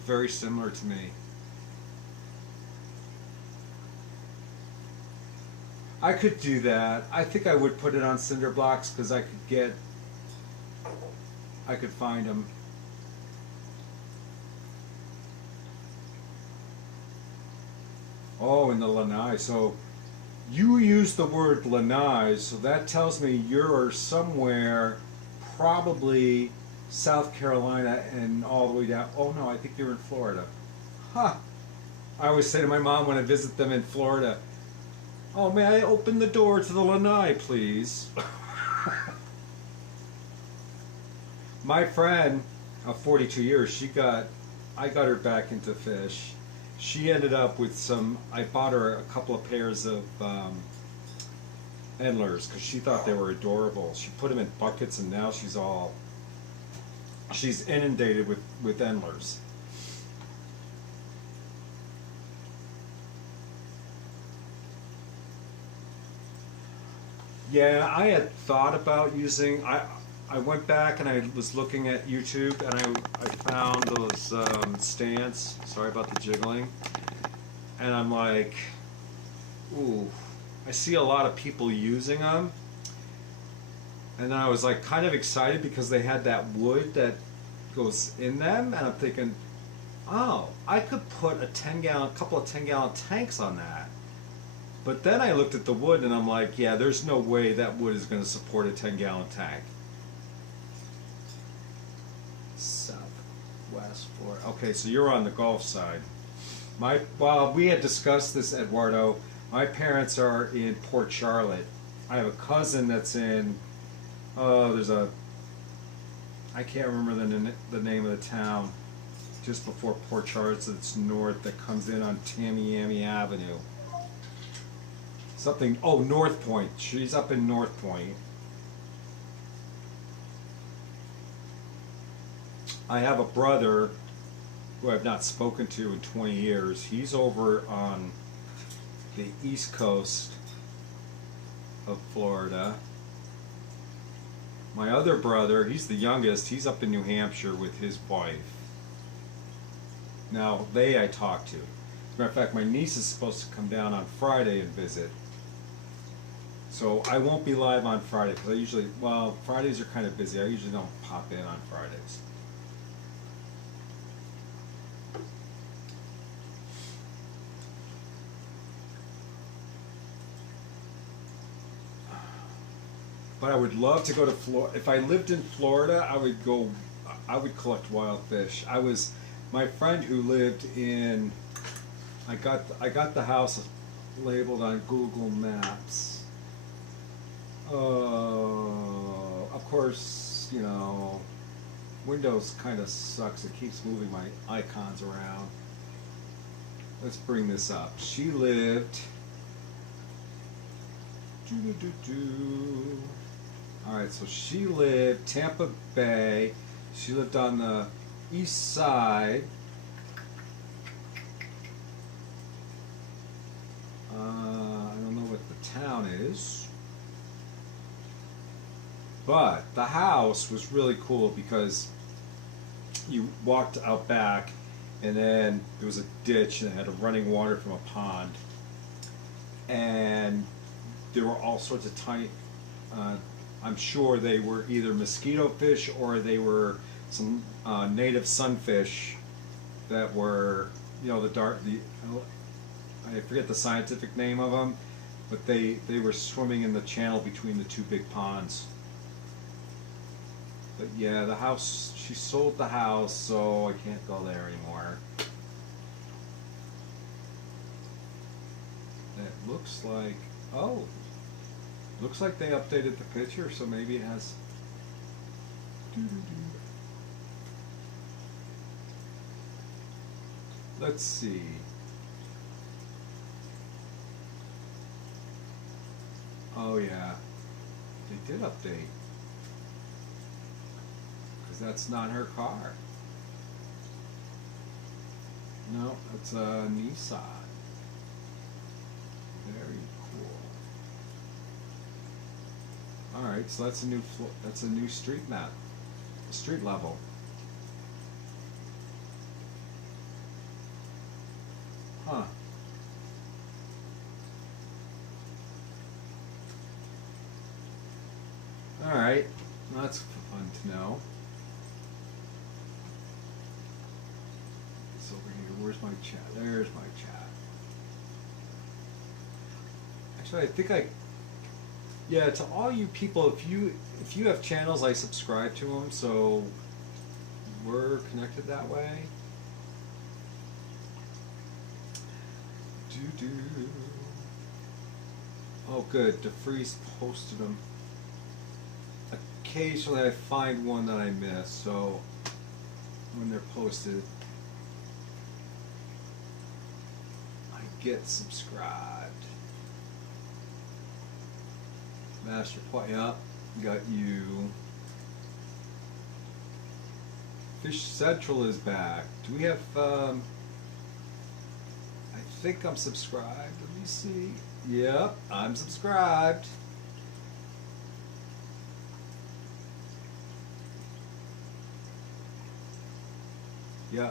very similar to me. I could do that. I think I would put it on cinder blocks because I could find them. Oh, in the lanai. So you use the word lanai, so that tells me you're somewhere, probably South Carolina and all the way down. Oh no, I think you're in Florida. Huh. I always say to my mom when I visit them in Florida, "Oh, may I open the door to the lanai, please?" My friend of 42 years, I got her back into fish. She ended up with I bought her a couple of pairs of Endlers because she thought they were adorable. She put them in buckets and now she's inundated with Endlers. Yeah, I had thought about using. I went back and I was looking at YouTube and I found those stands. Sorry about the jiggling. And I'm like, ooh, I see a lot of people using them. And then I was like kind of excited because they had that wood that goes in them, and I'm thinking, oh, I could put a couple of 10-gallon tanks on that. But then I looked at the wood and I'm like, yeah, there's no way that wood is going to support a 10-gallon tank. Southwest Florida. Okay, so you're on the Gulf side. Well, we had discussed this, Eduardo. My parents are in Port Charlotte. I have a cousin that's in. I can't remember the name of the town. Just before Port Charlotte, it's north, that comes in on Tamiami Avenue. North Point. She's up in North Point. I have a brother who I've not spoken to in 20 years. He's over on the east coast of Florida. My other brother, he's the youngest, he's up in New Hampshire with his wife. Now, I talked to. As a matter of fact, my niece is supposed to come down on Friday and visit. So I won't be live on Friday because Fridays are kind of busy. I usually don't pop in on Fridays. But I would love to go to Florida. If I lived in Florida, I would collect wild fish. My friend who lived in, I got the house labeled on Google Maps. Of course, Windows kind of sucks. It keeps moving my icons around. Let's bring this up. She lived. Alright, so she lived Tampa Bay. She lived on the east side. I don't know what the town is. But the house was really cool because you walked out back and then there was a ditch and it had a running water from a pond. And there were all sorts of tiny, I'm sure they were either mosquito fish or they were some native sunfish that were, I forget the scientific name of them, but they were swimming in the channel between the two big ponds. But yeah, the house, she sold the house, so I can't go there anymore. It looks like they updated the picture, so maybe it has. Let's see. Oh yeah, they did update. Because that's not her car. No, that's a Nissan. Very cool. All right, so that's a new street map. street level. Huh. Alright, well, that's fun to know. It's over here. Where's my chat? There's my chat. Actually, I think yeah, to all you people, if you have channels, I subscribe to them, so we're connected that way. Do. Oh, good. DeFreeze posted them. Occasionally, I find one that I miss, so when they're posted, I get subscribed. Master Play up, got you. Fish Central is back. Do we have? I think I'm subscribed. Let me see. Yep, I'm subscribed. Yeah,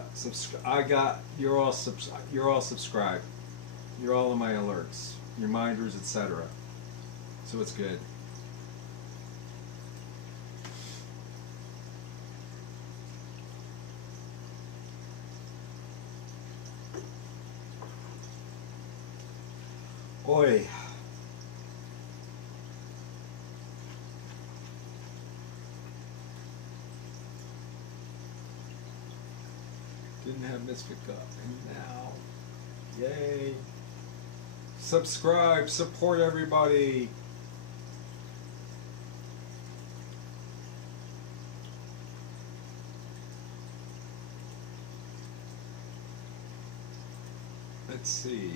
I got. You're all subscribed. You're all in my alerts, reminders, etc. So it's good. Oi. Didn't have Misfit Cup, and now, yay. Subscribe, support everybody. Let's see.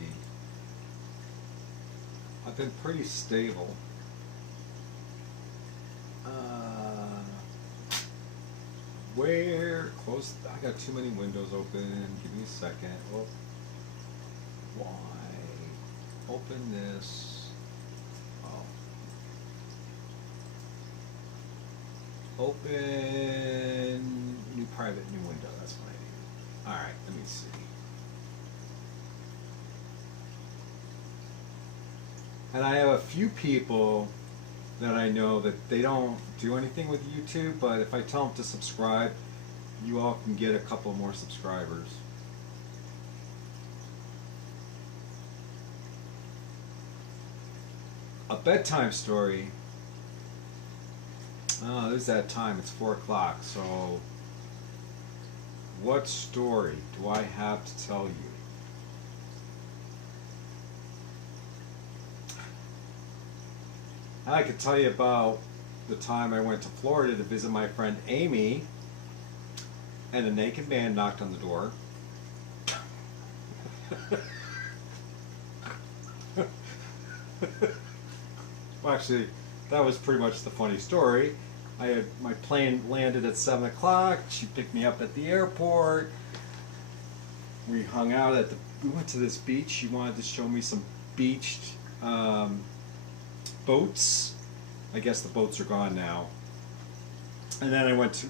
I've been pretty stable. Where? Close. I got too many windows open. Give me a second. Oh. Why? Open this. Oh. Open new private new window. That's what I need. Alright, let me see. And I have a few people that I know that they don't do anything with YouTube, but if I tell them to subscribe, you all can get a couple more subscribers. A bedtime story. Oh, there's that time. It's 4 o'clock. So, what story do I have to tell you? I could tell you about the time I went to Florida to visit my friend Amy, and a naked man knocked on the door. Well, actually, that was pretty much the funny story. My plane landed at 7 o'clock. She picked me up at the airport. We hung out we went to this beach. She wanted to show me some beached boats. I guess the boats are gone now. And then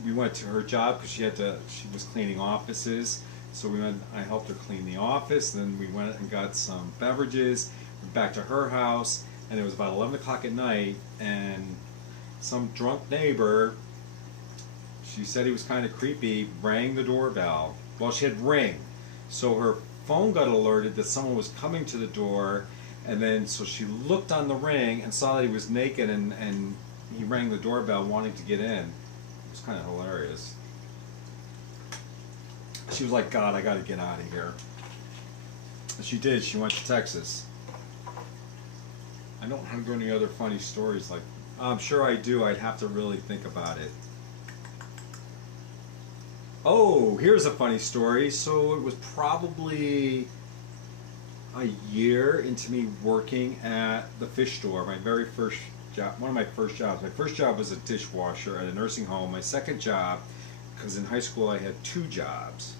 we went to her job because she was cleaning offices. So I helped her clean the office. Then we went and got some beverages. Went back to her house, and it was about 11 o'clock at night, and some drunk neighbor, she said he was kind of creepy, rang the doorbell. Well, she had Ring. So her phone got alerted that someone was coming to the door. And then, so she looked on the ring and saw that he was naked, and he rang the doorbell wanting to get in. It was kind of hilarious. She was like, God, I got to get out of here. And she did. She went to Texas. I don't have any other funny stories like, I'm sure I do. I'd have to really think about it. Oh, here's a funny story. So it was probably a year into me working at the fish store, my very first job, one of my first jobs. My first job was a dishwasher at a nursing home. My second job, because in high school I had 2 jobs.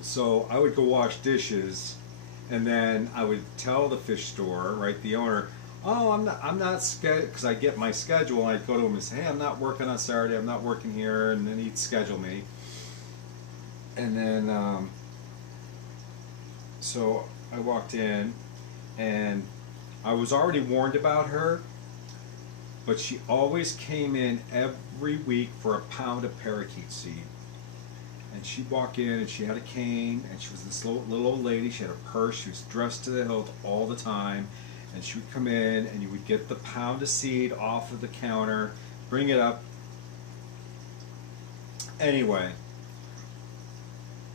So I would go wash dishes, and then I would tell the fish store, right, the owner, oh, I'm not scheduled, because I get my schedule and I go to him and say, hey, I'm not working on Saturday, I'm not working here, and then he'd schedule me. And then, so I walked in, and I was already warned about her, but she always came in every week for a pound of parakeet seed. And she'd walk in, and she had a cane, and she was this little old lady. She had a purse. She was dressed to the hilt all the time. And she would come in, and you would get the pound of seed off of the counter, bring it up. Anyway,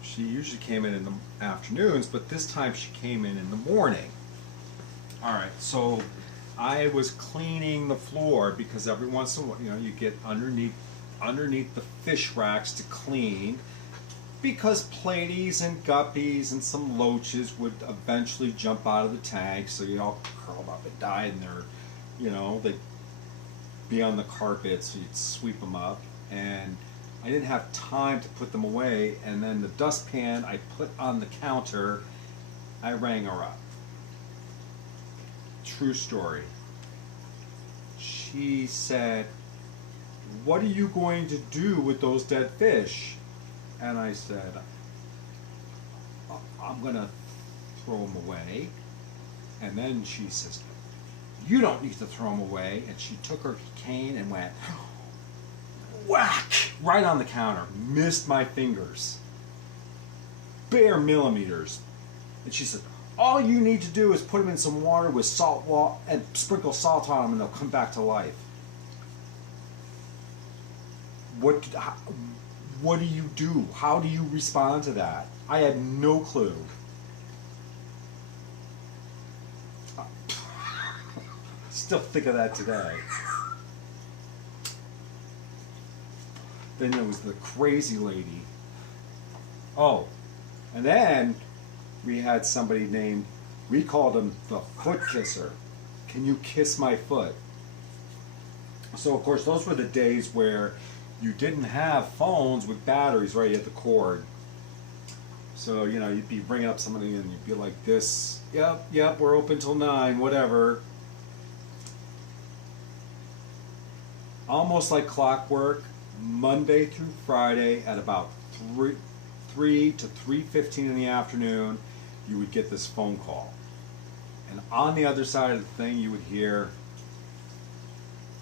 she usually came in the afternoons, but this time she came in the morning. All right, so I was cleaning the floor because every once in a while, you get underneath the fish racks to clean, because platies and guppies and some loaches would eventually jump out of the tank, so you'd all curl up and die, and they'd be on the carpet, so you'd sweep them up. And I didn't have time to put them away, and then the dustpan I put on the counter, I rang her up. True story. She said, what are you going to do with those dead fish? And I said, I'm going to throw them away. And then she says, you don't need to throw them away. And she took her cane and went, whack, right on the counter. Missed my fingers. Bare millimeters. And she said, all you need to do is put them in some water with salt and sprinkle salt on them, and they'll come back to life. What do you do? How do you respond to that? I had no clue. Still think of that today. Then there was the crazy lady. Oh, and then we had somebody named, we called him the foot kisser. Can you kiss my foot? So of course those were the days where you didn't have phones with batteries right at the cord. So, you'd be bringing up somebody and you'd be like this, yep, we're open till 9, whatever. Almost like clockwork, Monday through Friday at about 3 to 3:15 in the afternoon, you would get this phone call. And on the other side of the thing, you would hear,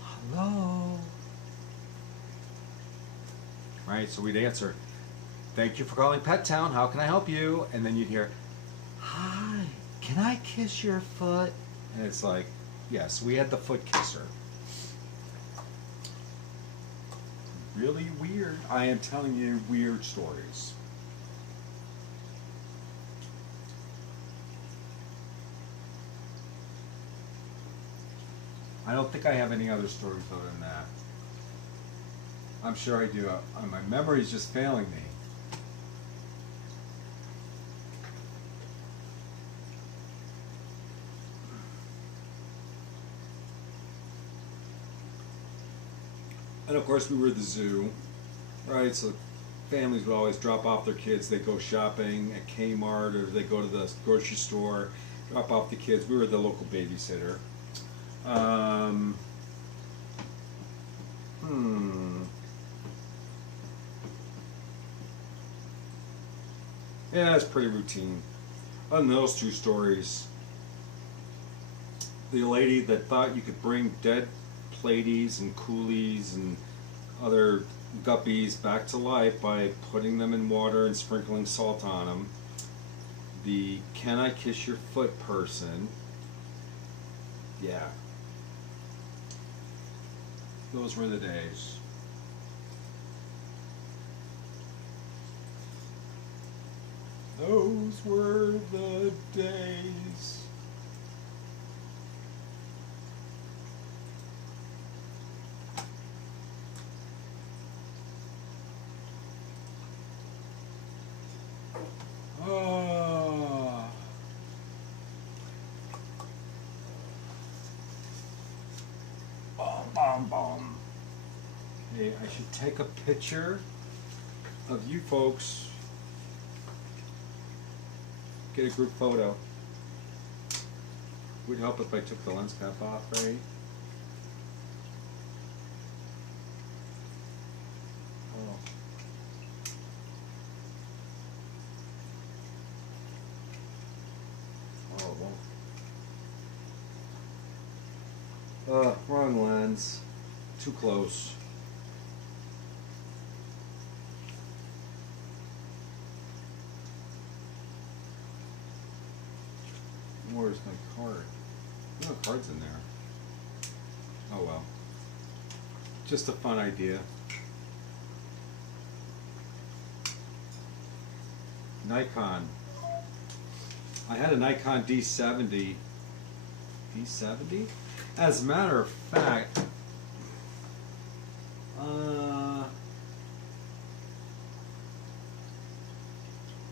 hello. Right, so we'd answer, thank you for calling Pet Town, how can I help you? And then you'd hear, hi, can I kiss your foot? And it's like, yes, we had the foot kisser. Really weird. I am telling you weird stories. I don't think I have any other stories other than that. I'm sure I do. My memory is just failing me. And of course we were at the zoo, right? So families would always drop off their kids. They'd go shopping at Kmart, or they go to the grocery store, drop off the kids. We were the local babysitter. Yeah, it's pretty routine. Other than those two stories, the lady that thought you could bring dead platies and coolies and other guppies back to life by putting them in water and sprinkling salt on them. The can I kiss your foot person. Yeah. Those were the days. Those were the days. Hey, I should take a picture of you folks. Get a group photo. Would help if I took the lens cap off, right? Oh. Oh, well. Wrong lens. Too close. Where's my card? No card's in there. Oh well. Just a fun idea. Nikon. I had a Nikon D70. D70? As a matter of fact, I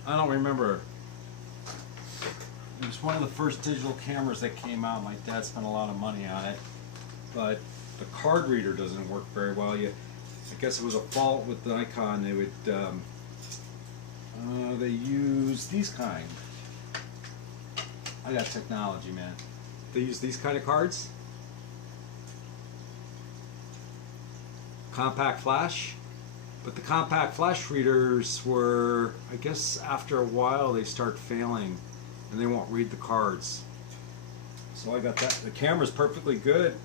don't remember. It was one of the first digital cameras that came out. My dad spent a lot of money on it, but the card reader doesn't work very well. I guess it was a fault with the Nikon. They would they use these kind. I got technology, man. They use these kind of cards. Compact flash. But the compact flash readers were, I guess after a while they start failing and they won't read the cards. So I got that. The camera's perfectly good.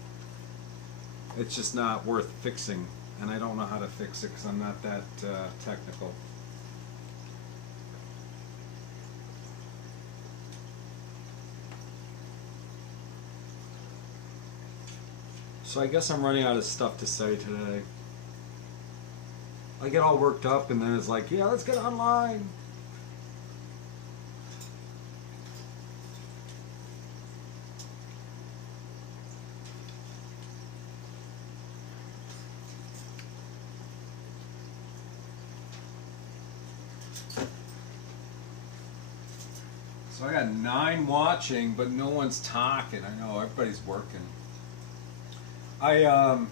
It's just not worth fixing, and I don't know how to fix it because I'm not that technical. So I guess I'm running out of stuff to say today. I get all worked up and then it's like, yeah, let's get online. So I got 9 watching, but no one's talking. I know everybody's working. I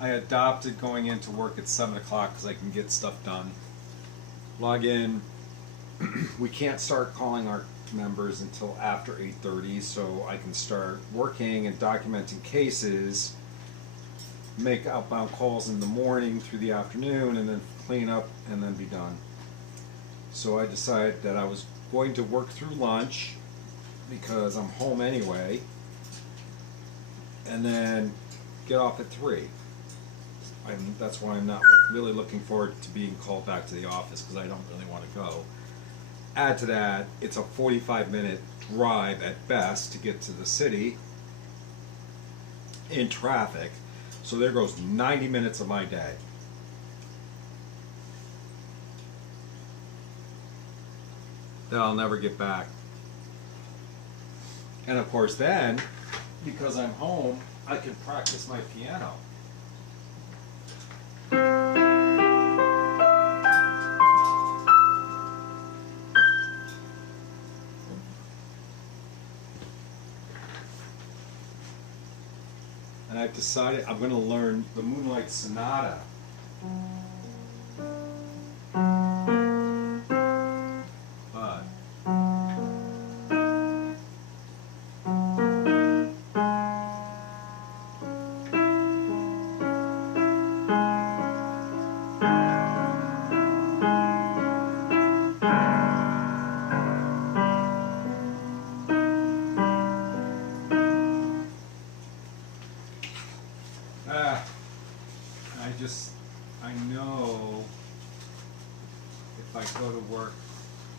adopted going into work at 7 o'clock because I can get stuff done. Log in. We can't start calling our members until after 8:30, so I can start working and documenting cases, make outbound calls in the morning through the afternoon, and then clean up and then be done. So I decided that I was going to work through lunch because I'm home anyway, and then get off at 3. That's why I'm not really looking forward to being called back to the office because I don't really want to go. Add to that, it's a 45-minute drive at best to get to the city in traffic, so there goes 90 minutes of my day. That I'll never get back. And of course then, because I'm home, I can practice my piano. And I've decided I'm going to learn the Moonlight Sonata. But I know if I go to work,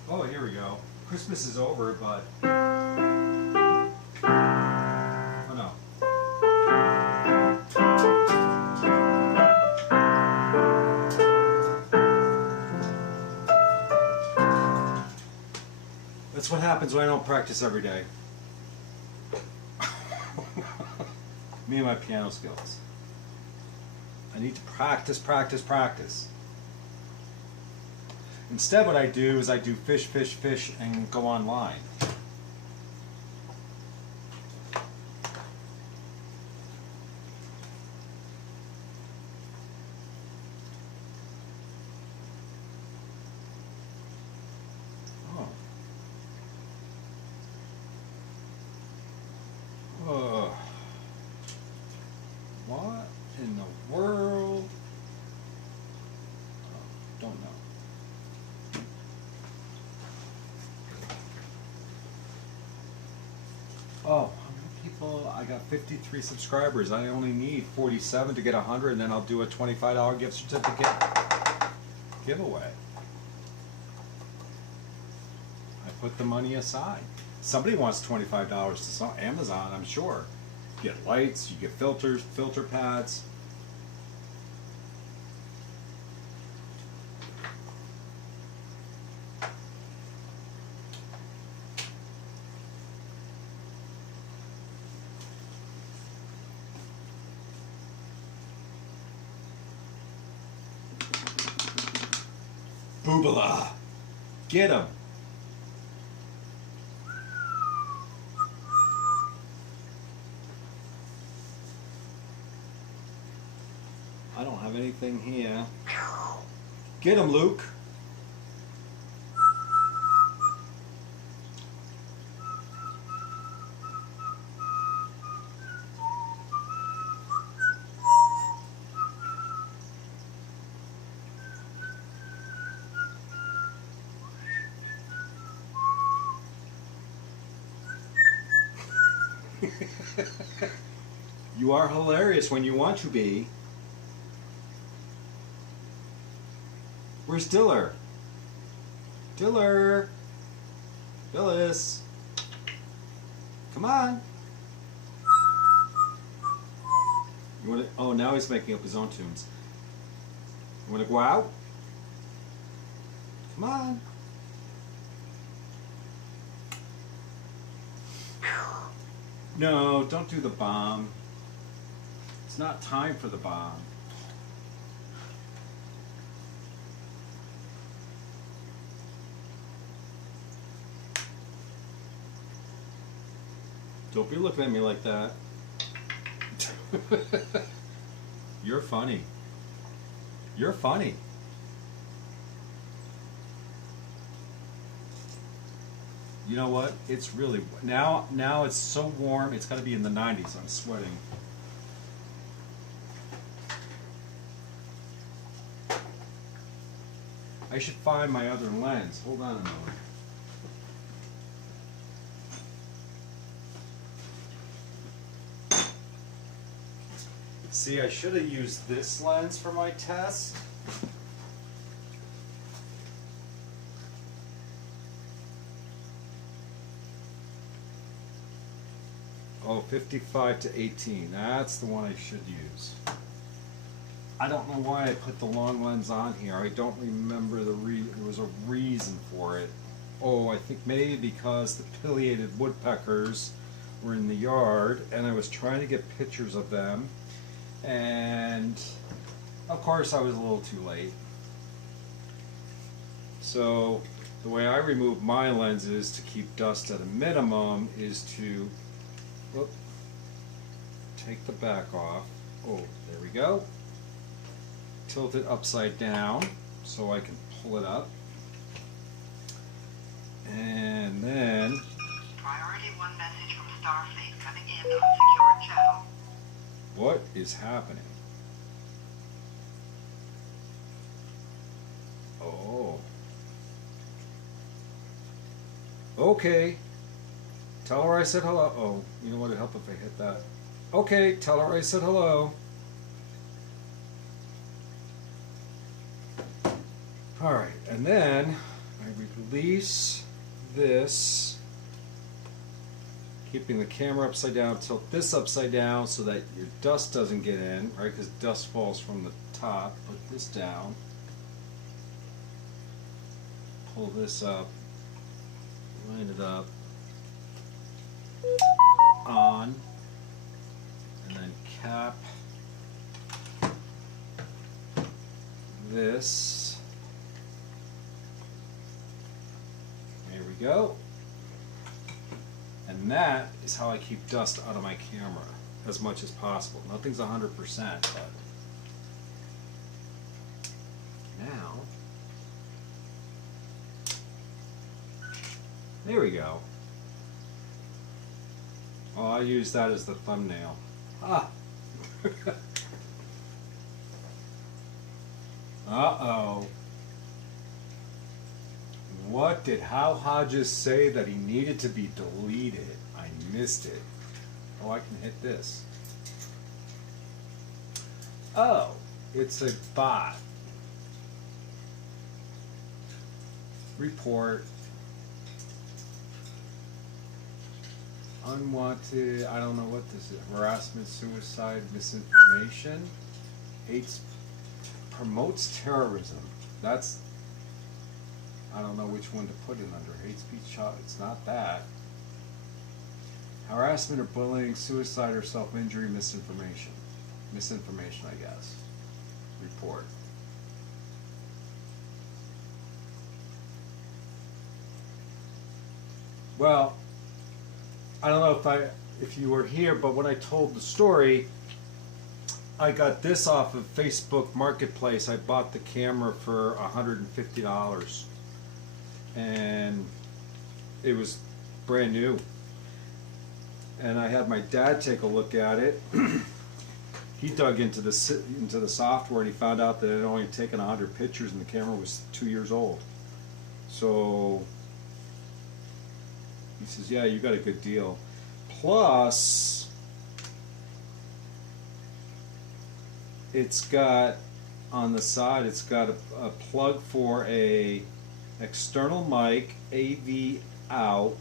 oh, here we go. Christmas is over, but, oh no. That's what happens when I don't practice every day. Me and my piano skills. I need to practice, practice, practice. Instead, what I do is I do fish, fish, fish, and go online. Oh. Oh, how many people? I got 53 subscribers. I only need 47 to get 100, and then I'll do a $25 gift certificate giveaway. I put the money aside. Somebody wants $25 to Amazon, I'm sure. You get lights, you get filters, filter pads. Boobala! Get him! I don't have anything here. Get him, Luke! You are hilarious when you want to be. Where's Diller? Diller! Phyllis! Come on! You wanna, oh, now he's making up his own tunes. You wanna go out? Come on! No, don't do the bomb. It's not time for the bomb. Don't be looking at me like that. You're funny. You're funny. You know what? It's really now it's so warm. It's got to be in the 90s. I'm sweating. I should find my other lens. Hold on a moment. See, I should have used this lens for my test. Oh, 55 to 18. That's the one I should use. I don't know why I put the long lens on here. I don't remember there was a reason for it. Oh, I think maybe because the pileated woodpeckers were in the yard and I was trying to get pictures of them. And of course I was a little too late. So the way I remove my lenses to keep dust at a minimum is to take the back off. Oh, there we go. Tilt it upside down so I can pull it up. And then Priority 1 message from Starfleet coming in on secure channel. what is happening? Oh. Okay. Tell her I said hello. Oh, you know what? It'd help if I hit that. Okay, tell her I said hello. Alright, and then I release this, keeping the camera upside down, tilt this upside down so that your dust doesn't get in, right? Because dust falls from the top. Put this down. Pull this up. Line it up. On. And then cap this. There we go. And that is how I keep dust out of my camera as much as possible. Nothing's 100%, but now, there we go. Oh, I use that as the thumbnail. Ah. Uh-oh. What did Hal Hodges say that he needed to be deleted? I missed it. Oh, I can hit this. Oh, it's a bot. Report. Unwanted, I don't know what this is. Harassment, suicide, misinformation. Hates, promotes terrorism. That's, I don't know which one to put it under. Hate speech, it's not that. Harassment or bullying, suicide or self-injury, misinformation. Misinformation, I guess. Report. Well, I don't know if you were here, but when I told the story, I got this off of Facebook Marketplace. I bought the camera for $150, and it was brand new. And I had my dad take a look at it. He dug into the software, and he found out that it had only taken 100 pictures, and the camera was 2 years old. So he says, "Yeah, you got a good deal." Plus, it's got on the side, it's got a plug for a external mic, AV out,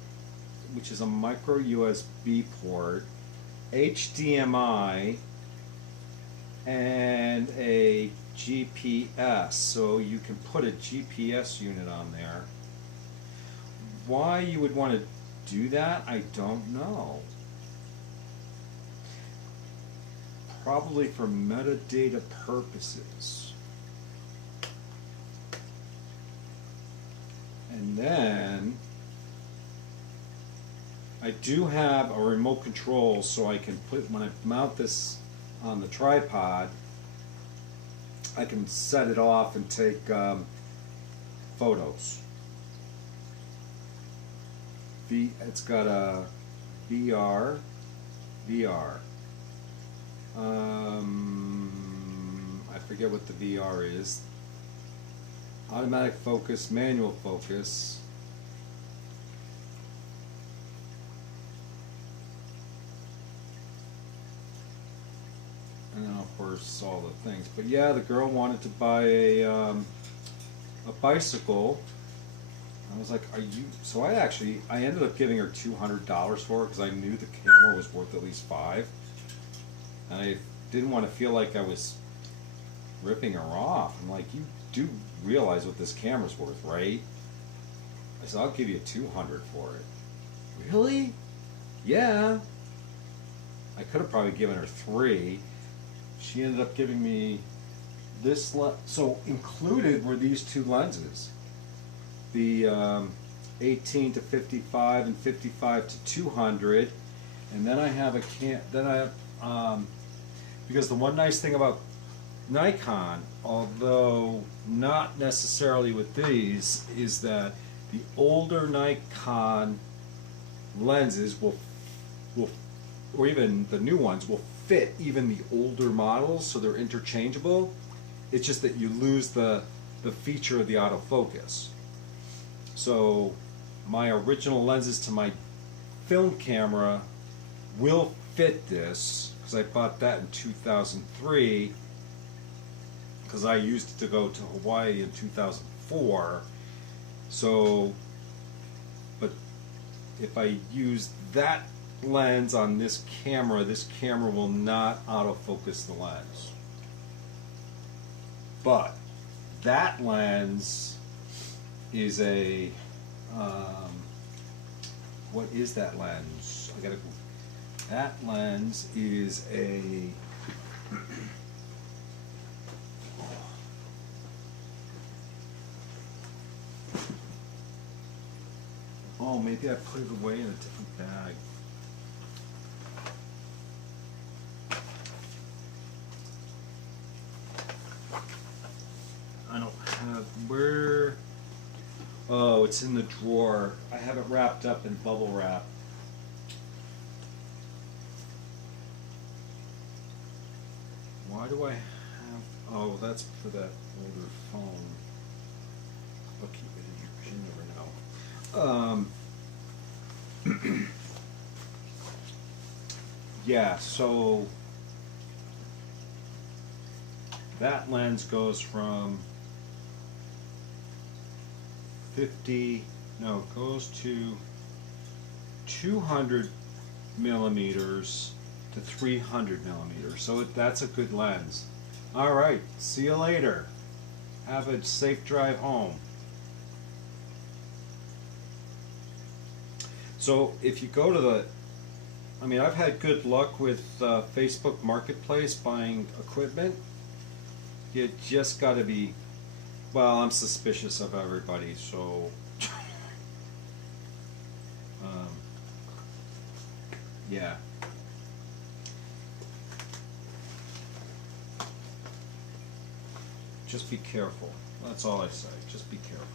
which is a micro USB port, HDMI, and a GPS. So you can put a GPS unit on there. Why you would want to do that, I don't know. Probably for metadata purposes. And then I do have a remote control, so I can put, when I mount this on the tripod, I can set it off and take photos. It's got a VR. I forget what the VR is. Automatic focus, manual focus. And then of course all the things. But yeah, the girl wanted to buy a bicycle. I was like, "Are you?" So I ended up giving her $200 for it because I knew the camera was worth at least $5, and I didn't want to feel like I was ripping her off. I'm like, "You do realize what this camera's worth, right?" I said, "I'll give you $200 for it." Really? Yeah. I could have probably given her $3. She ended up giving me this. So included were these two lenses. The 18 to 55 and 55 to 200, and then I have because the one nice thing about Nikon, although not necessarily with these, is that the older Nikon lenses will, or even the new ones, will fit even the older models, so they're interchangeable. It's just that you lose the feature of the autofocus. So my original lenses to my film camera will fit this, because I bought that in 2003, because I used it to go to Hawaii in 2004. So, but if I use that lens on this camera will not autofocus the lens. But that lens is a what is that lens? That lens is a oh, maybe I put it away in a different bag. I don't have where. Oh, it's in the drawer. I have it wrapped up in bubble wrap. Why do I have... Oh, that's for that older phone. I'll keep it in here because you never know. yeah, so that lens goes from 50, no, it goes to 200 millimeters to 300 millimeters. So that's a good lens. All right, see you later. Have a safe drive home. So if you go to the, I mean, I've had good luck with Facebook Marketplace buying equipment. You just got to be, well, I'm suspicious of everybody, so yeah. Just be careful. That's all I say. Just be careful.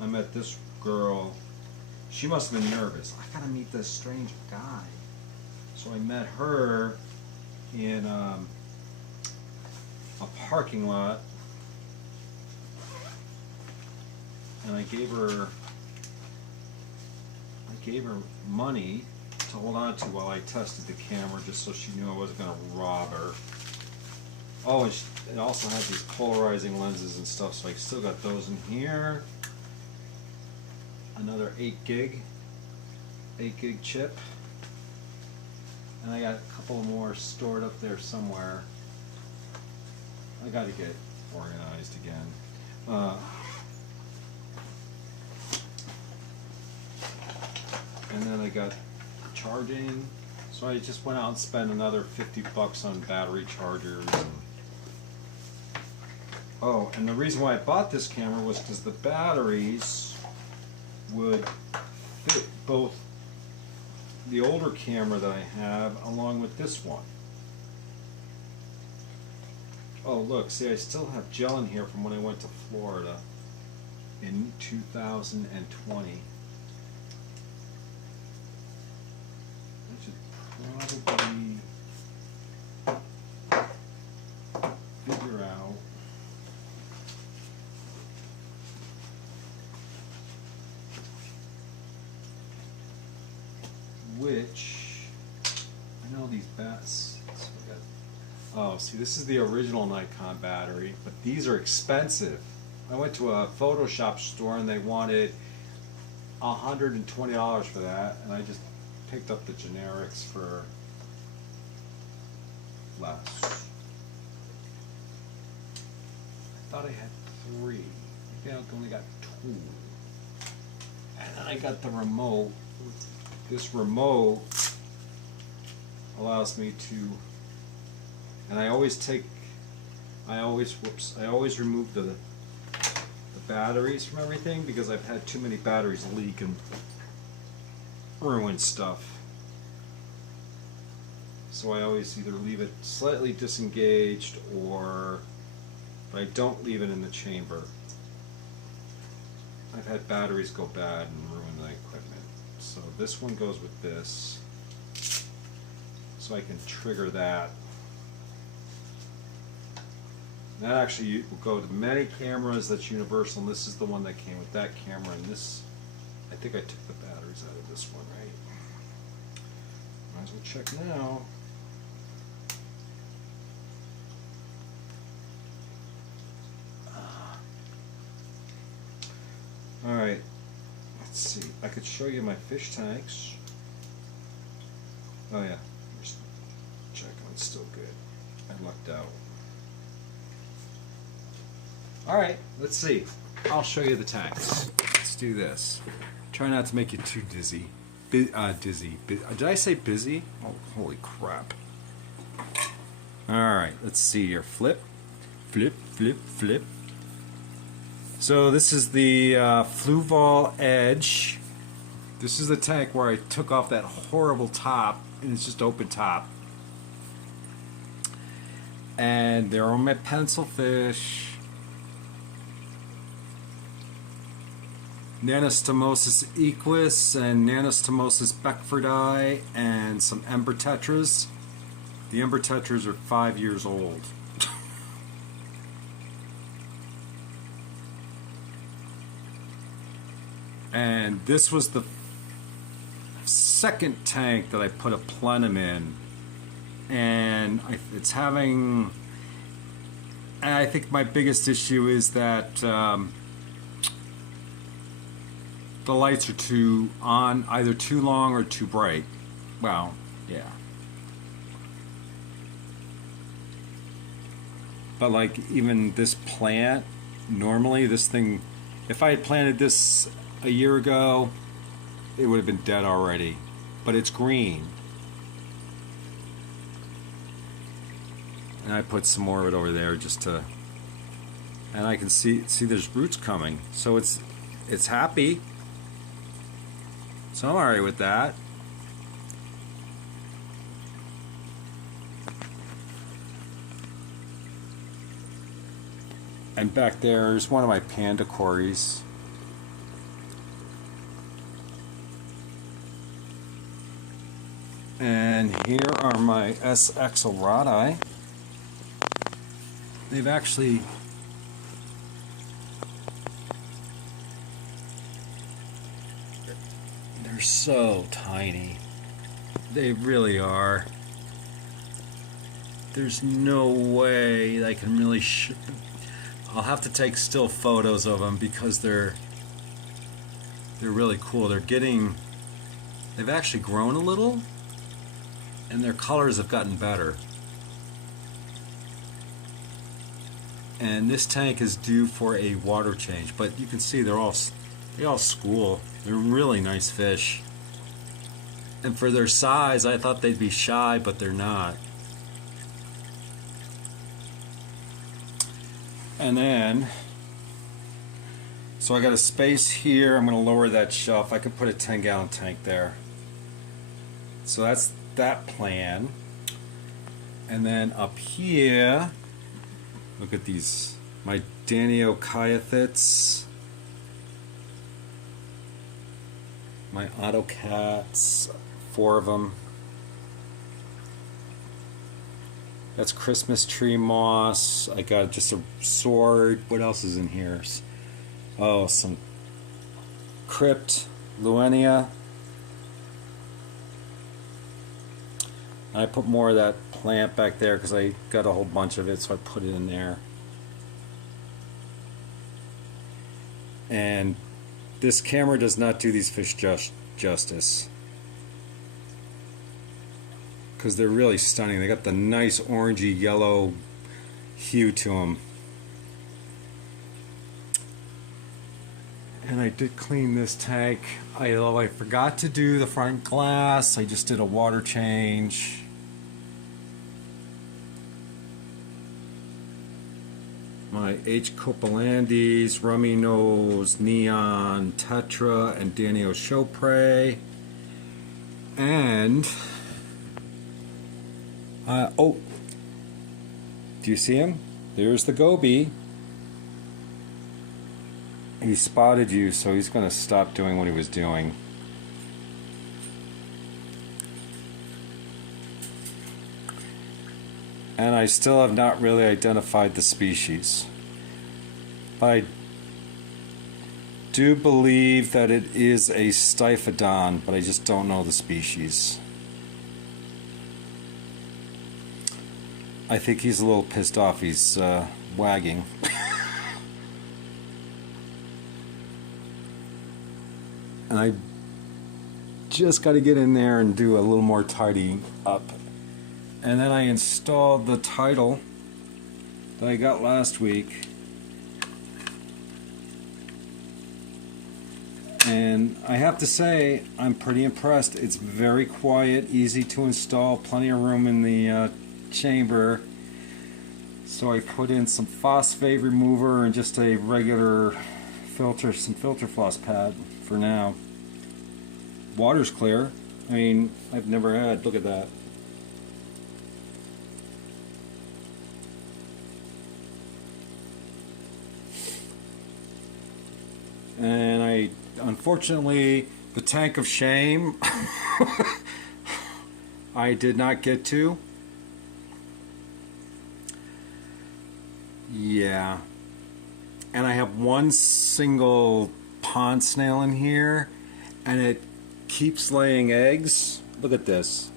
I met this girl. She must have been nervous. I gotta meet this strange guy. So I met her in a parking lot, and I gave her money to hold on to while I tested the camera, just so she knew I wasn't gonna rob her. Oh, and it also had these polarizing lenses and stuff, so I still got those in here. Another 8 gig chip, and I got a couple more stored up there somewhere. I got to get organized again. And then I got charging, so I just went out and spent another $50 on battery chargers. Oh, and the reason why I bought this camera was because the batteries would fit both the older camera that I have along with this one. Oh look, see, I still have gel in here from when I went to Florida in 2020. I should probably figure out which, I know these bats, so we got, oh, see, this is the original Nikon battery, but these are expensive. I went to a Photoshop store and they wanted $120 for that, and I just picked up the generics for less. I thought I had 3. Maybe I only got 2. And then I got the remote. This remote allows me to, and I always remove the batteries from everything because I've had too many batteries leak and ruin stuff. So I always either leave it slightly disengaged, or but I don't leave it in the chamber. I've had batteries go bad and ruin the equipment. So this one goes with this, so I can trigger that. That actually will go to many cameras. That's universal, and this is the one that came with that camera. And this, I think I took the batteries out of this one, right? Might as well check now. All right. Let's see. I could show you my fish tanks. Oh yeah. Check on it's still good. I lucked out. Alright, let's see. I'll show you the tanks. Let's do this. Try not to make you too dizzy. Did I say busy? Oh, holy crap. Alright, let's see here. Flip. Flip, flip, flip. So this is the Fluval Edge. This is the tank where I took off that horrible top, and it's just open top. And there are my pencil fish. Nanostomosis equus and Nanostomosis beckfordi and some ember tetras. The ember tetras are 5 years old. And this was the second tank that I put a plenum in, and it's having. And I think my biggest issue is that the lights are too on, either too long or too bright. Well, yeah. But like even this plant, normally this thing, if I had planted this a year ago, it would have been dead already. But it's green. And I put some more of it over there just to, and I can see there's roots coming. So it's happy. So I'm alright with that. And back there's one of my panda cories. And here are my S. axelrodi. They've actually they're so tiny. They really are. There's no way I can really I'll have to take still photos of them because they're really cool. They've actually grown a little and their colors have gotten better. And this tank is due for a water change, but you can see they all school. They're really nice fish. And for their size, I thought they'd be shy, but they're not. And then, so I got a space here. I'm going to lower that shelf. I could put a 10-gallon tank there. So that's that plan. And then up here, look at these, my Daniocaeothits, my Autocats, 4 of them. That's Christmas tree moss. I got just a sword. What else is in here? Oh, some Crypt Luenia. I put more of that plant back there because I got a whole bunch of it, so I put it in there. And this camera does not do these fish justice because they're really stunning. They got the nice orangey yellow hue to them. And I did clean this tank. I forgot to do the front glass. I just did a water change. My H. copelandis, rummy nose, neon, tetra, and Danio Chopre. And oh, do you see him? There's the goby. He spotted you, so he's going to stop doing what he was doing. And I still have not really identified the species. But I do believe that it is a Stiphodon, but I just don't know the species. I think he's a little pissed off. He's wagging. And I just got to get in there and do a little more tidying up. And then I installed the title that I got last week. And I have to say, I'm pretty impressed. It's very quiet, easy to install, plenty of room in the chamber. So I put in some phosphate remover and just a regular filter, some filter floss pad for now. Water's clear. I mean, I've never had, look at that. And I, unfortunately, the tank of shame I did not get to. Yeah. And I have one single pond snail in here, and keeps laying eggs. Look at this.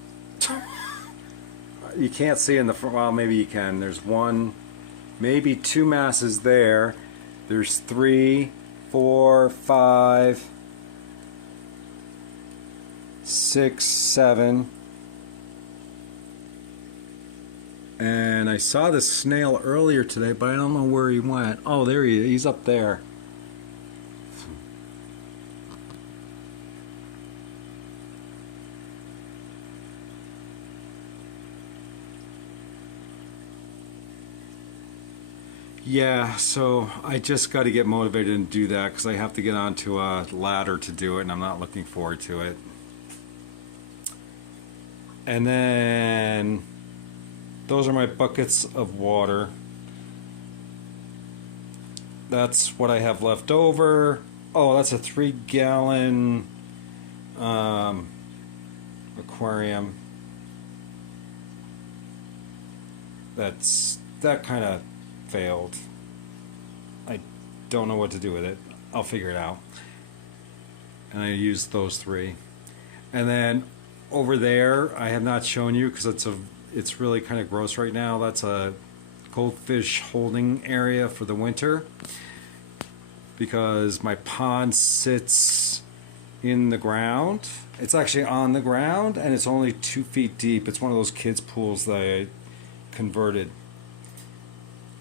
You can't see in the front. Well, maybe you can. There's one, maybe two masses there. There's 3, 4, 5, 6, 7. And I saw this snail earlier today, but I don't know where he went. Oh, there he is. He's up there. Yeah, so I just got to get motivated and do that because I have to get onto a ladder to do it, and I'm not looking forward to it. And then those are my buckets of water. That's what I have left over. Oh, that's a 3-gallon aquarium. That kind of failed. I don't know what to do with it. I'll figure it out. And I used those 3. And then over there, I have not shown you because it's really kind of gross right now. That's a goldfish holding area for the winter because my pond sits in the ground. It's actually on the ground and it's only 2 feet deep. It's one of those kids pools that I converted.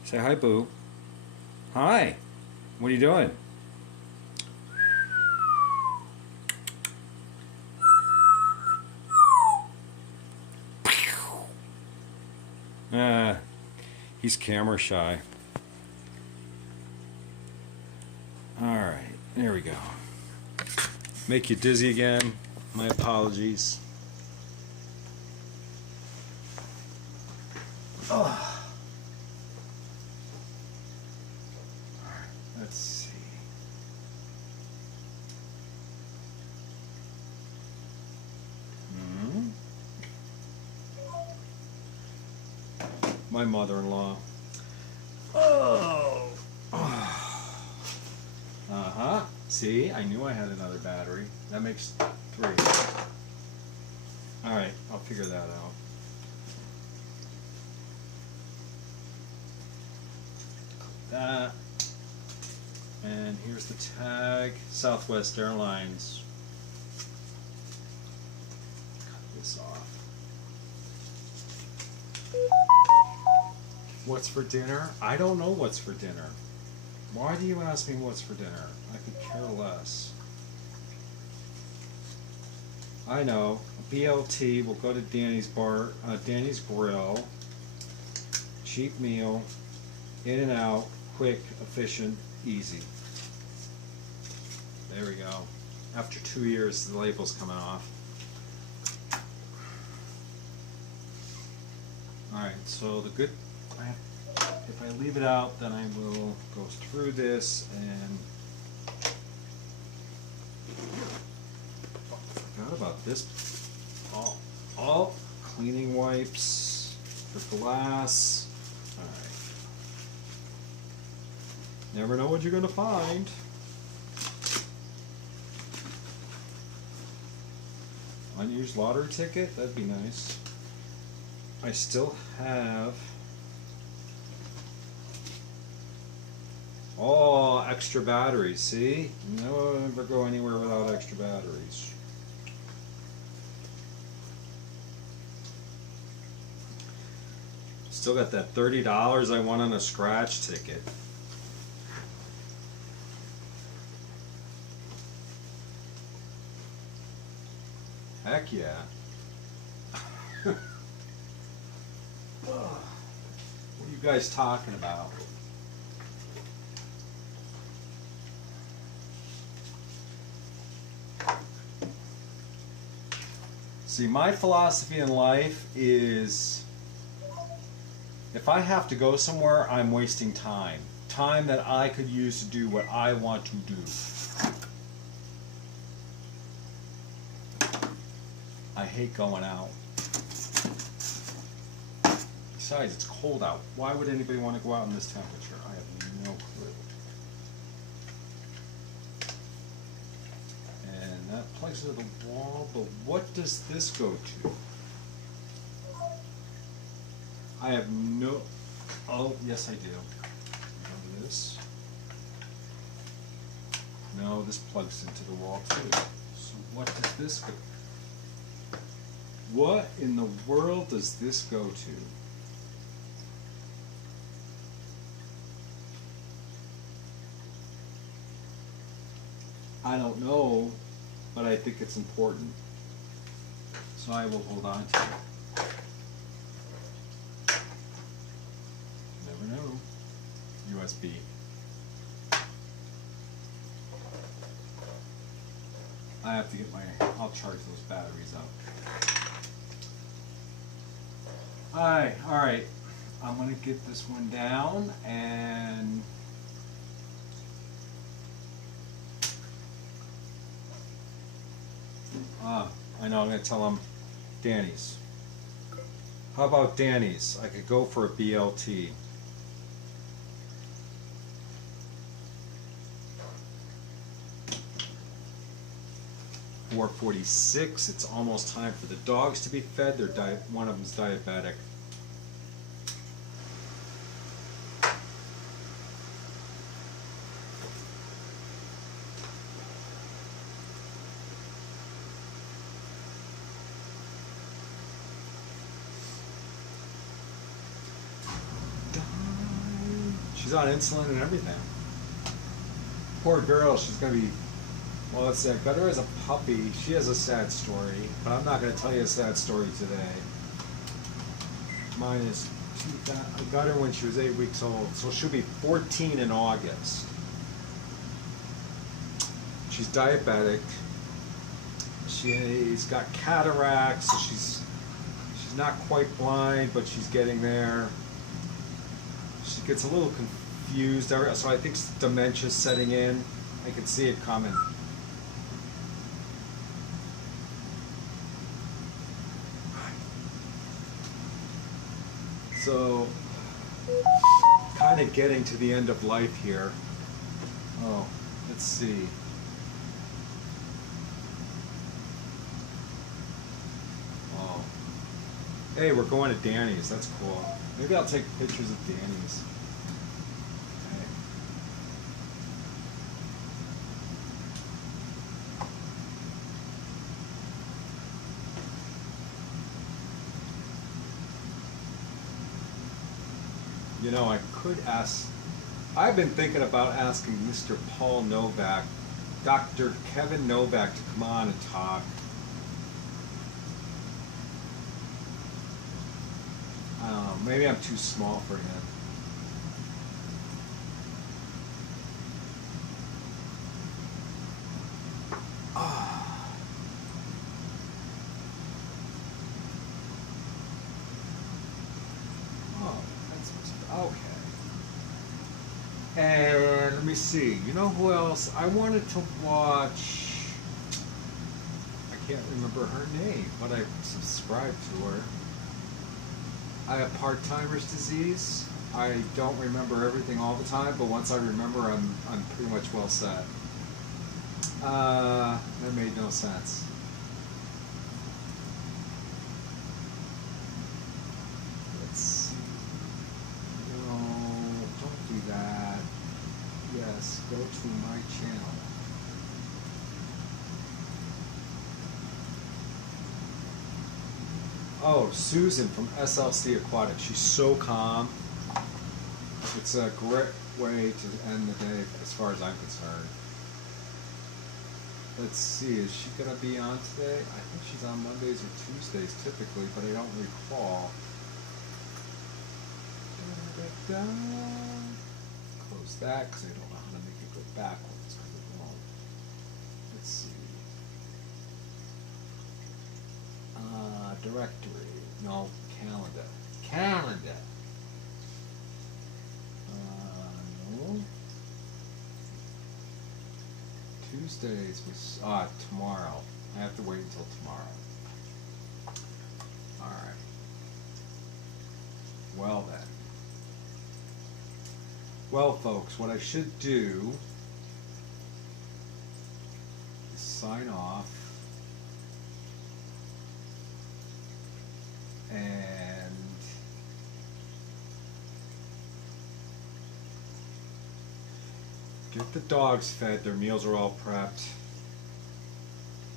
Say hi, Boo. Hi. What are you doing? He's camera shy. Alright, there we go. Make you dizzy again. My apologies. Oh. Let's see. My mother-in-law. Oh. Uh-huh. See, I knew I had another battery. That makes 3. All right, I'll figure that out. That. And here's the tag, Southwest Airlines. Cut this off. What's for dinner? I don't know what's for dinner. Why do you ask me what's for dinner? I could care less. I know. BLT, we'll go to Danny's Danny's Grill. Cheap meal. In and out. Quick, efficient, easy. There we go. After 2 years, the label's coming off. Alright, so the good... if I leave it out, then I will go through this and... forgot about this. All cleaning wipes for glass. Alright. Never know what you're going to find. Unused lottery ticket? That'd be nice. I still have... oh, extra batteries, see? Never go anywhere without extra batteries. Still got that $30 I won on a scratch ticket. Heck yeah. What are you guys talking about? See, my philosophy in life is if I have to go somewhere, I'm wasting time. Time that I could use to do what I want to do. I hate going out. Besides, it's cold out. Why would anybody want to go out in this temperature? I have no clue. And That plugs into the wall, but what does this go to? I have no. Oh, yes, I do. Remember this? No, this plugs into the wall too. So what does this go? What in the world does this go to? I don't know, but I think it's important. So I will hold on to it. Never know. USB. I have to get my, I'll charge those batteries up. Alright. I'm gonna get this one down and I know, I'm gonna tell them Danny's. How about Danny's? I could go for a BLT. $4.46. It's almost time for the dogs to be fed. They're one of them's diabetic. She's on insulin and everything. Poor girl, she's gonna be. Well, let's see, I got her as a puppy. She has a sad story, but I'm not going to tell you a sad story today. Mine is, I got her when she was 8 weeks old, so she'll be 14 in August. She's diabetic. She's got cataracts, so she's not quite blind, but she's getting there. She gets a little confused, so I think dementia's setting in. I can see it coming. So, kind of getting to the end of life here. Oh, let's see. Oh. Hey, we're going to Danny's. That's cool. Maybe I'll take pictures of Danny's. Okay. You know, I could ask, I've been thinking about asking Mr. Paul Novak, Dr. Kevin Novak to come on and talk. I don't know, maybe I'm too small for him. Okay. And let me see. You know who else? I wanted to watch. I can't remember her name, but I subscribed to her. I have part-timer's disease. I don't remember everything all the time, but once I remember, I'm pretty much well set. That made no sense. Let's see. No, don't do that. Yes, go to my channel. Oh, Susan from SLC Aquatics. She's so calm. It's a great way to end the day as far as I'm concerned. Let's see, is she going to be on today? I think she's on Mondays or Tuesdays typically, but I don't recall. Close that because I don't know how to make it go backwards. Let's see. Directory. No, calendar. Calendar. No. Tuesdays was tomorrow. I have to wait until tomorrow. Alright. Well then. Well folks, what I should do is sign off. And get the dogs fed, their meals are all prepped.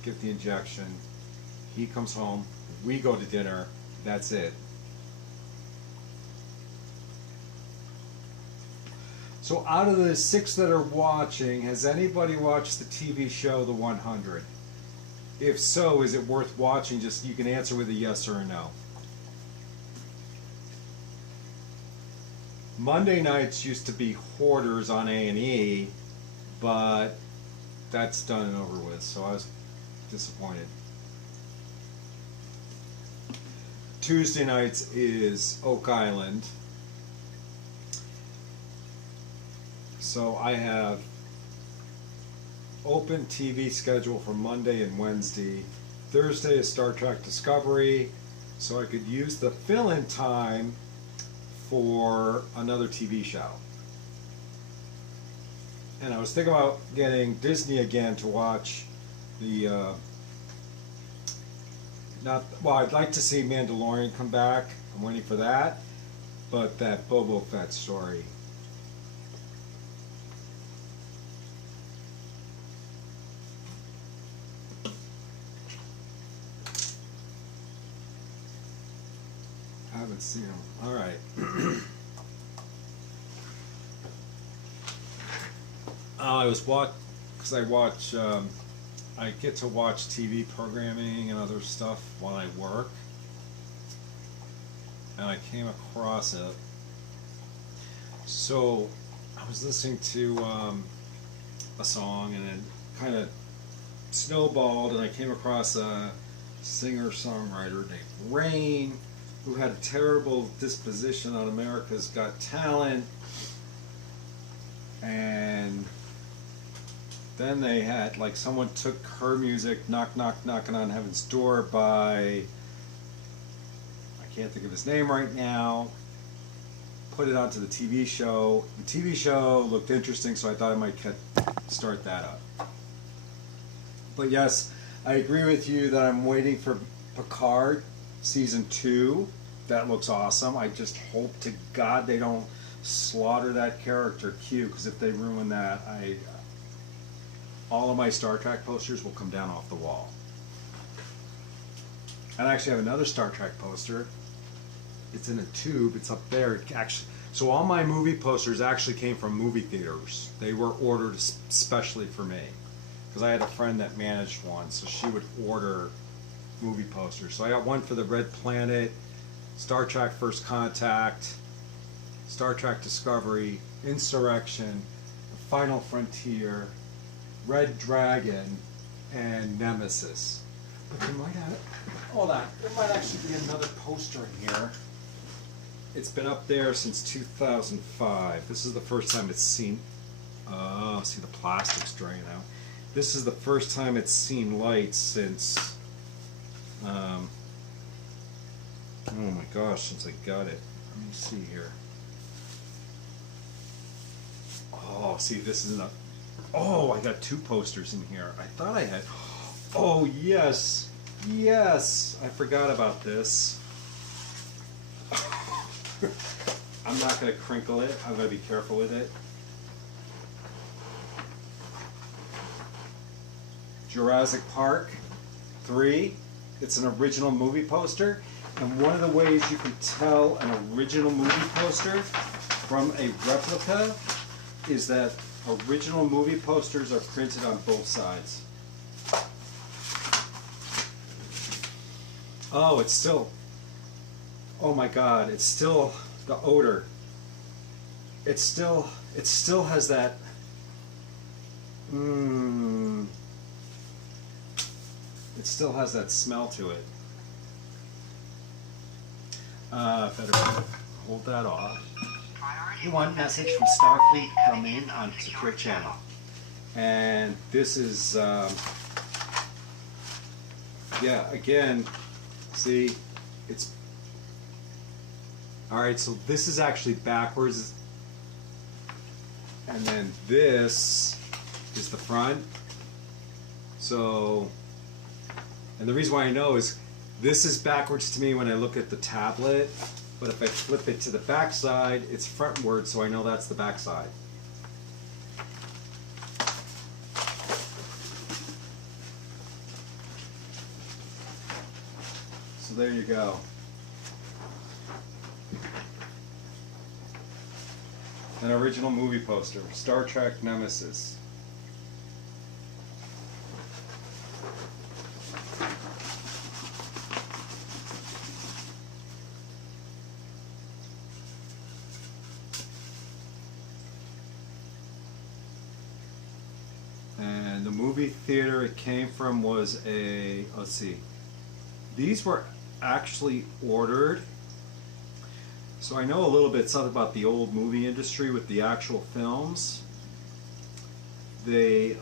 Get the injection. He comes home, we go to dinner, that's it. So out of the 6 that are watching, has anybody watched the TV show The 100? If so, is it worth watching? Just you can answer with a yes or a no. Monday nights used to be Hoarders on A&E, but that's done and over with, so I was disappointed. Tuesday nights is Oak Island. So I have open TV schedule for Monday and Wednesday. Thursday is Star Trek Discovery, so I could use the fill-in time for another TV show. And I was thinking about getting Disney again to watch the I'd like to see Mandalorian come back. I'm waiting for that. But that Boba Fett story. I haven't seen him. All right. I get to watch TV programming and other stuff while I work, and I came across it. So I was listening to a song, and it kind of snowballed, and I came across a singer-songwriter named Rain, who had a terrible disposition on America's Got Talent, and then they had, like, someone took her music, Knock Knock Knocking on Heaven's Door by, I can't think of his name right now, put it onto the TV show. The TV show looked interesting, so I thought I might start that up. But yes, I agree with you that I'm waiting for Picard Season 2. That looks awesome. I just hope to God they don't slaughter that character Q, because if they ruin that, all of my Star Trek posters will come down off the wall. And I actually have another Star Trek poster. It's in a tube. It's up there. So all my movie posters actually came from movie theaters. They were ordered especially for me, because I had a friend that managed one, so she would order movie posters. So I got one for the Red Planet, Star Trek First Contact, Star Trek Discovery, Insurrection, The Final Frontier, Red Dragon, and Nemesis. But there might have, hold on, there might actually be another poster in here. It's been up there since 2005. This is the first time it's seen, oh, see the plastic's draining out. This is the first time it's seen light since, oh my gosh, since I got it. Let me see here. Oh, see, this is a, oh, I got 2 posters in here. I thought I had, oh yes, yes, I forgot about this. I'm not going to crinkle it. I'm going to be careful with it. Jurassic Park 3. It's an original movie poster. And one of the ways you can tell an original movie poster from a replica is that original movie posters are printed on both sides. Oh, it's still, oh my God, it's still the odor. It still has that, it still has that smell to it. Better hold that off. You want message from Starfleet coming on secure channel. And this is, yeah, again, see, it's, alright, so this is actually backwards, and then this is the front. So, and the reason why I know is this is backwards to me when I look at the tablet, but if I flip it to the back side, it's frontward, so I know that's the back side. So there you go. An original movie poster, Star Trek Nemesis. And the movie theater it came from was a, let's see, these were actually ordered. So I know a little bit something about the old movie industry with the actual films. They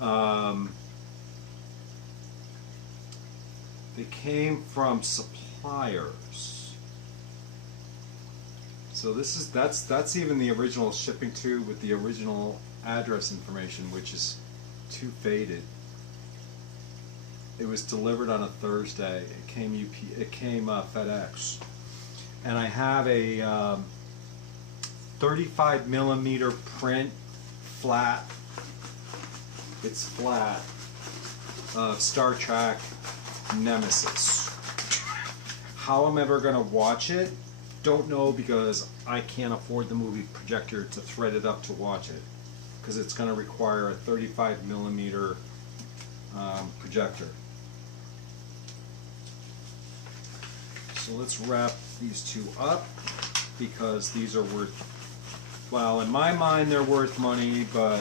came from suppliers. So this is that's even the original shipping tube with the original address information, which is too faded. It was delivered on a Thursday. It came FedEx. And I have a 35 millimeter print, flat. It's flat of Star Trek Nemesis. How I'm ever gonna watch it, don't know, because I can't afford the movie projector to thread it up to watch it, because it's gonna require a 35 millimeter projector. So let's wrap these two up, because these are worth, well, in my mind they're worth money, but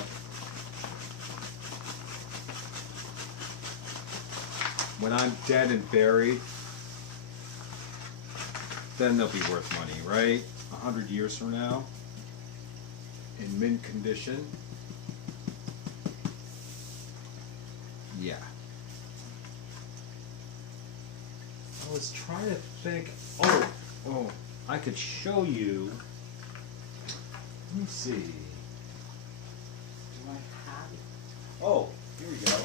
when I'm dead and buried, then they'll be worth money, right? 100 years from now, in mint condition. Yeah. I was trying to think, oh, I could show you. Let me see. Do I have it? Oh, here we go.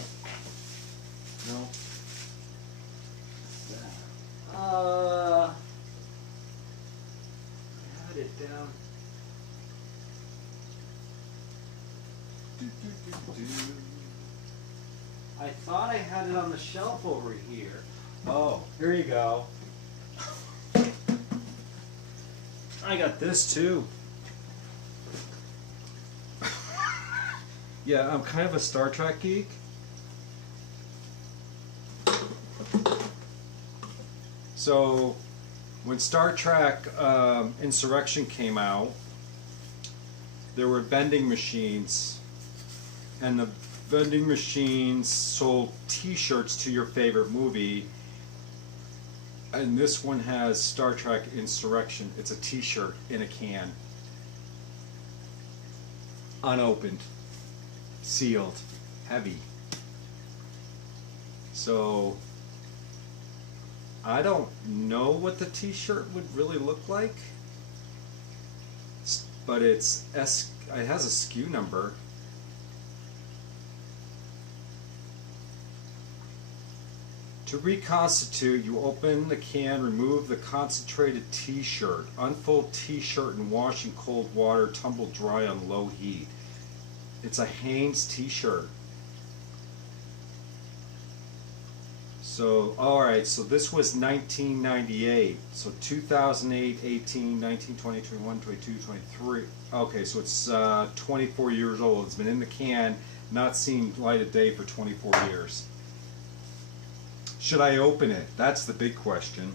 No. I had it down. I thought I had it on the shelf over here. Oh, here you go. I got this too. Yeah, I'm kind of a Star Trek geek. So, when Star Trek Insurrection came out, there were vending machines, and the vending machines sold T-shirts to your favorite movie. And this one has Star Trek Insurrection. It's a T-shirt in a can, unopened, sealed, heavy. So I don't know what the T-shirt would really look like, but it has a SKU number. To reconstitute, you open the can, remove the concentrated T-shirt, unfold T-shirt and wash in cold water, tumble dry on low heat. It's a Hanes T-shirt. So, alright, so this was 1998. So 2008, 18, 19, 20, 21, 22, 23. Okay, so it's 24 years old. It's been in the can, not seen light of day for 24 years. Should I open it? That's the big question.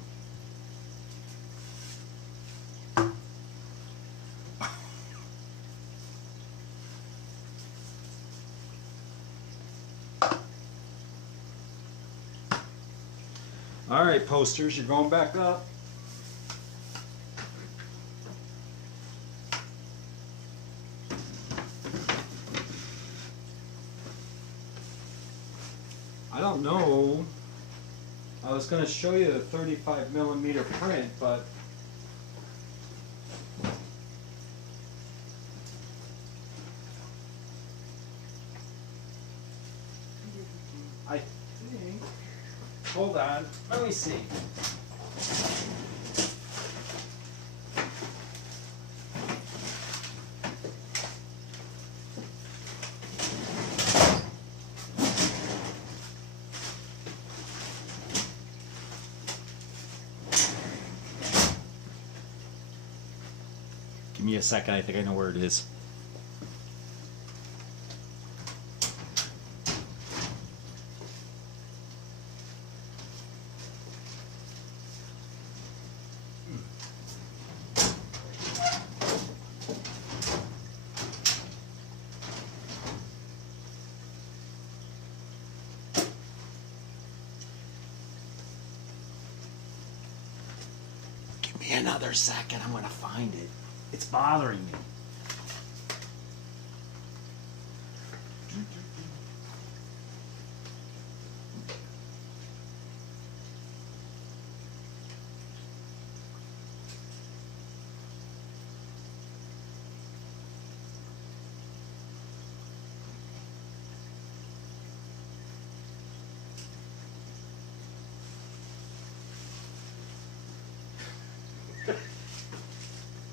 All right, posters, you're going back up. I don't know. I was going to show you the 35 millimeter print, but I Hold on. Let me see. Give me a second. I think I know where it is. Give me another second. I'm going to find it. It's bothering me.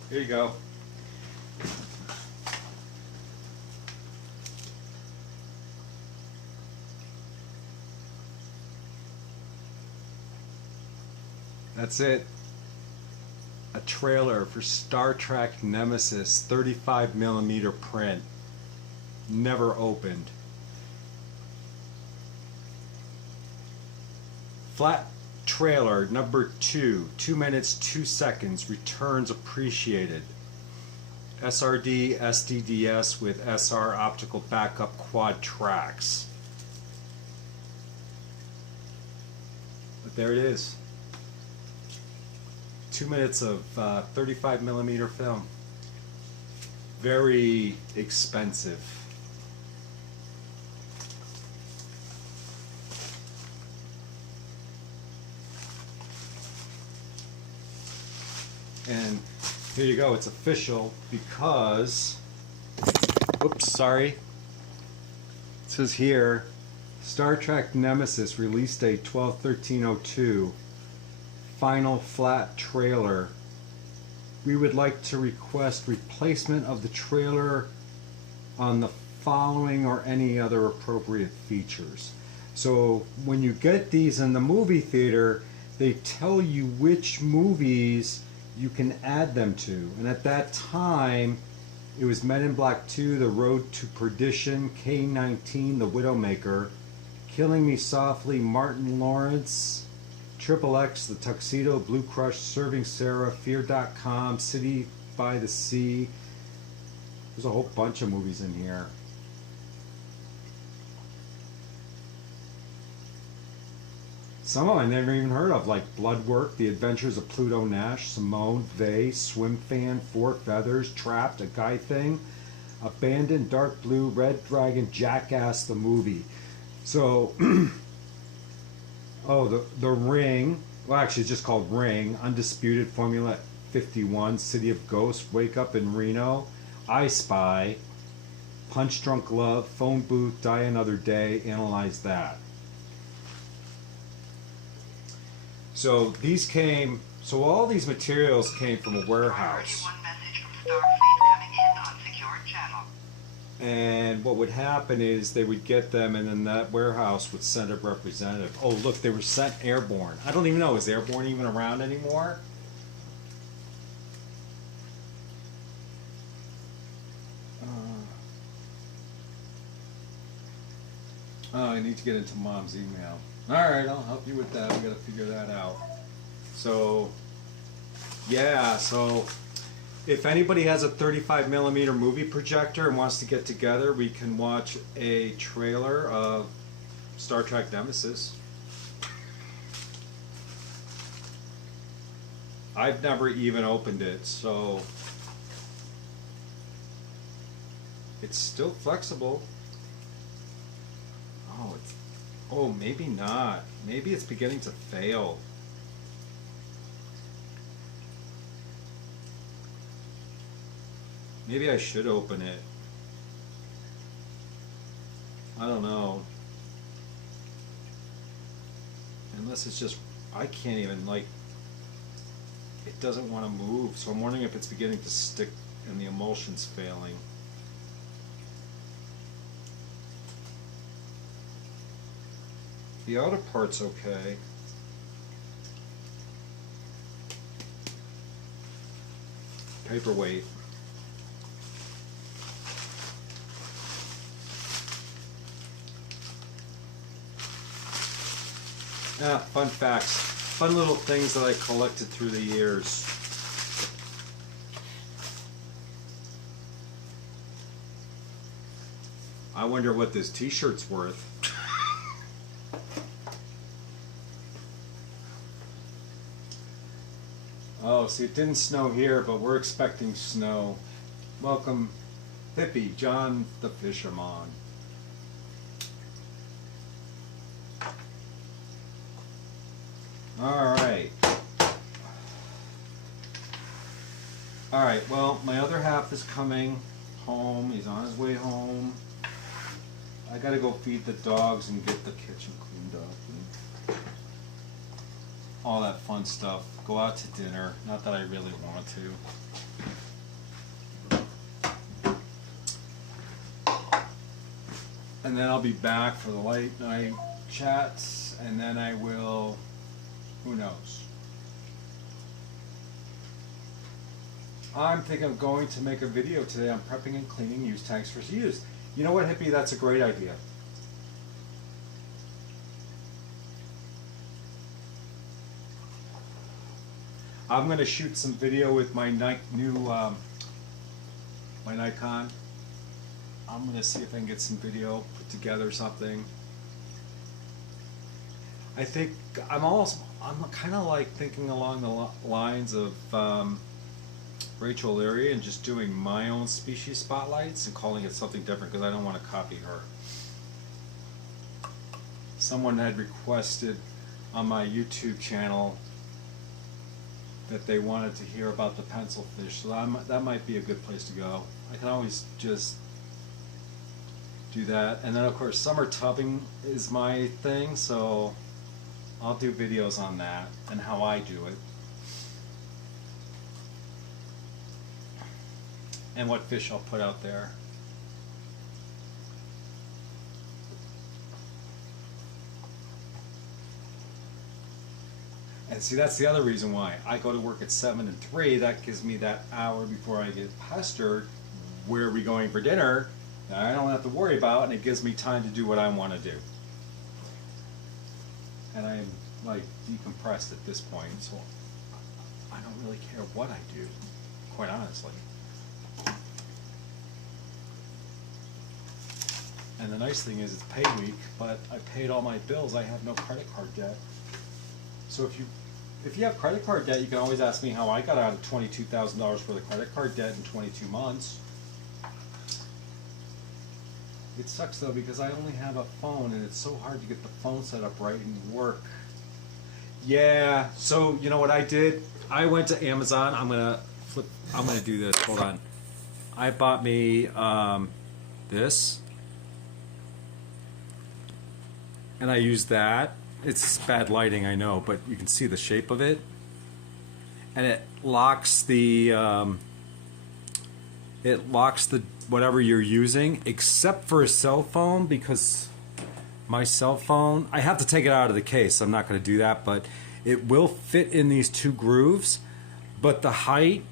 Here you go. That's it. A trailer for Star Trek Nemesis 35mm print. Never opened. Flat trailer number 2, 2 minutes 2 seconds, returns appreciated. SRD SDDS with SR optical backup quad tracks. But there it is. 2 minutes of 35mm film. Very expensive. And here you go, it's official because, oops, sorry. It says here, Star Trek Nemesis release date 12/13/02, final flat trailer. We would like to request replacement of the trailer on the following or any other appropriate features. So when you get these in the movie theater, they tell you which movies you can add them to. And at that time, it was Men in Black 2, The Road to Perdition, K-19, The Widowmaker, Killing Me Softly, Martin Lawrence, Triple X, The Tuxedo, Blue Crush, Serving Sarah, Fear.com, City by the Sea. There's a whole bunch of movies in here. Some of them I never even heard of, like Bloodwork, The Adventures of Pluto Nash, Simone, They, Swim Fan, Four Feathers, Trapped, A Guy Thing, Abandoned, Dark Blue, Red Dragon, Jackass the Movie. So, oh, the Ring, well actually it's just called Ring, Undisputed, Formula 51, City of Ghosts, Wake Up in Reno, I Spy, Punch Drunk Love, Phone Booth, Die Another Day, Analyze That. So these came, so all these materials came from a warehouse. Priority 1 message from Starfleet coming in on secured channel. And what would happen is they would get them and then that warehouse would send a representative. Oh look, they were sent airborne. I don't even know, is airborne even around anymore? Oh, I need to get into Mom's email. Alright, I'll help you with that. We gotta figure that out. So, yeah, so if anybody has a 35mm movie projector and wants to get together, we can watch a trailer of Star Trek Nemesis. I've never even opened it, so it's still flexible. Oh, it's, oh, maybe not. Maybe it's beginning to fail. Maybe I should open it. I don't know. unless it's just, I can't even, like, it doesn't want to move, so I'm wondering if it's beginning to stick and the emulsion's failing. The outer part's okay. Paperweight. Fun facts. Fun little things that I collected through the years. I wonder what this t-shirt's worth. Oh, see, it didn't snow here, but we're expecting snow. Welcome, Hippie, John the Fisherman. Alright. Alright, well, my other half is coming home. He's on his way home. I gotta go feed the dogs and get the kitchen cleaned up and all that fun stuff. Go out to dinner. Not that I really want to. And then I'll be back for the late night chats, and then I will, who knows. I'm thinking of going to make a video today on prepping and cleaning used tags for use. You know what, Hippie? That's a great idea. I'm going to shoot some video with my new my Nikon. I'm going to see if I can get some video, put together something. I think I'm kind of like thinking along the lines of Rachel Leary and just doing my own species spotlights and calling it something different because I don't want to copy her. Someone had requested on my YouTube channel that they wanted to hear about the pencil fish, so that might be a good place to go. I can always just do that. And then of course summer tubbing is my thing, so I'll do videos on that and how I do it. And what fish I'll put out there. And see, that's the other reason why. I go to work at 7 and 3. That gives me that hour before I get pestered. Where are we going for dinner? That I don't have to worry about, and it gives me time to do what I want to do. And I'm like decompressed at this point, so I don't really care what I do, quite honestly. And the nice thing is it's pay week, but I paid all my bills. I have no credit card debt. So if you have credit card debt, you can always ask me how I got out of $22,000 worth of credit card debt in 22 months. It sucks though because I only have a phone and it's so hard to get the phone set up right and work. Yeah, so you know what I did? I went to Amazon. I'm gonna do this. Hold on. I bought me this. And I used that. It's bad lighting, I know, but you can see the shape of it. And it locks the whatever you're using, except for a cell phone, because my cell phone, I have to take it out of the case. I'm not going to do that, but it will fit in these two grooves. But the height,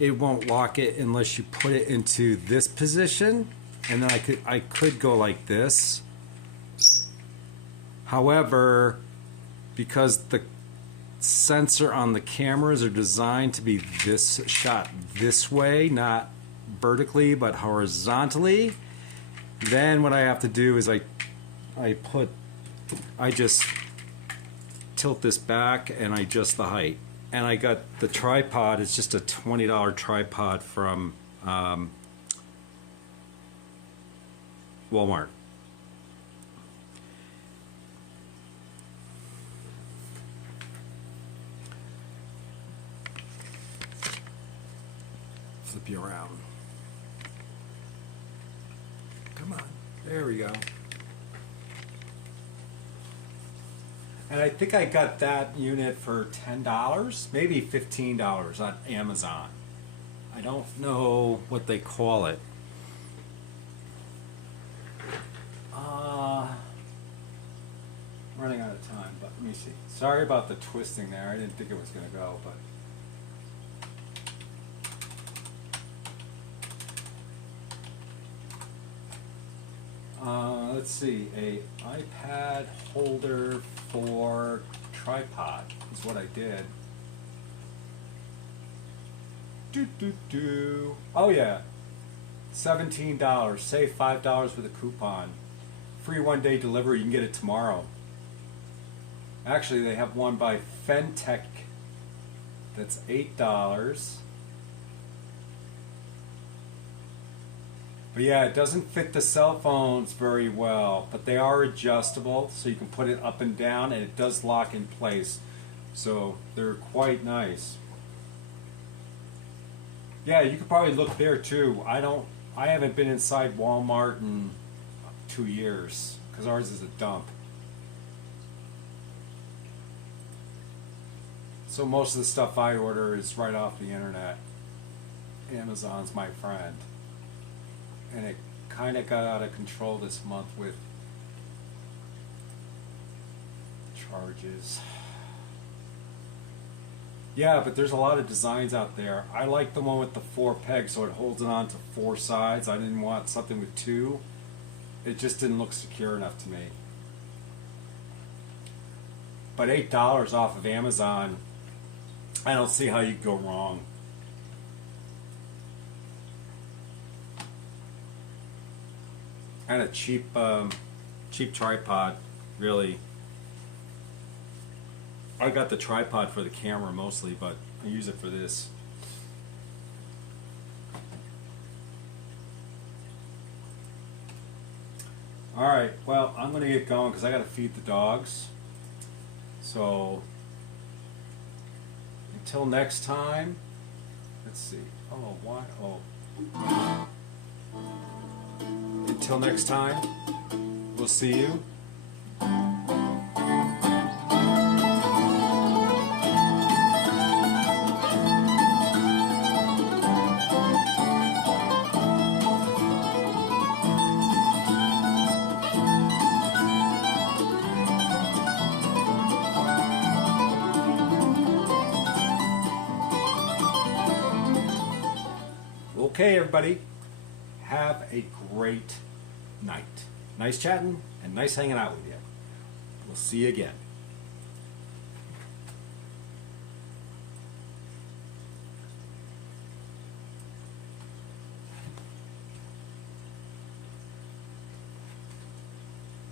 it won't lock it unless you put it into this position, and then I could go like this. However, because the sensor on the cameras are designed to be shot this way, not vertically but horizontally, then what I have to do is I just tilt this back and I adjust the height. And I got the tripod. It's just a $20 tripod from Walmart. Flip you around. Come on. There we go. And I think I got that unit for $10, maybe $15 on Amazon. I don't know what they call it. Running out of time, but let me see. Sorry about the twisting there. I didn't think it was going to go, but let's see. A iPad holder for tripod is what I did. Oh yeah, $17. Save $5 with a coupon. Free 1-day delivery. You can get it tomorrow. Actually, they have one by Fentech that's $8. But yeah, it doesn't fit the cell phones very well, but they are adjustable, so you can put it up and down, and it does lock in place. So they're quite nice. Yeah, you could probably look there too. I haven't been inside Walmart in 2 years because ours is a dump. So most of the stuff I order is right off the internet. Amazon's my friend. And it kind of got out of control this month with charges. Yeah, but there's a lot of designs out there. I like the one with the 4 pegs so it holds it on to 4 sides. I didn't want something with 2. It just didn't look secure enough to me. But $8 off of Amazon, I don't see how you could go wrong. And a cheap tripod, really. I got the tripod for the camera mostly, but I use it for this. Alright, well, I'm going to get going because I got to feed the dogs. So, until next time, let's see. Oh, why? Oh. Until next time, we'll see you. Okay, everybody, have a great night. Nice chatting and nice hanging out with you. We'll see you again.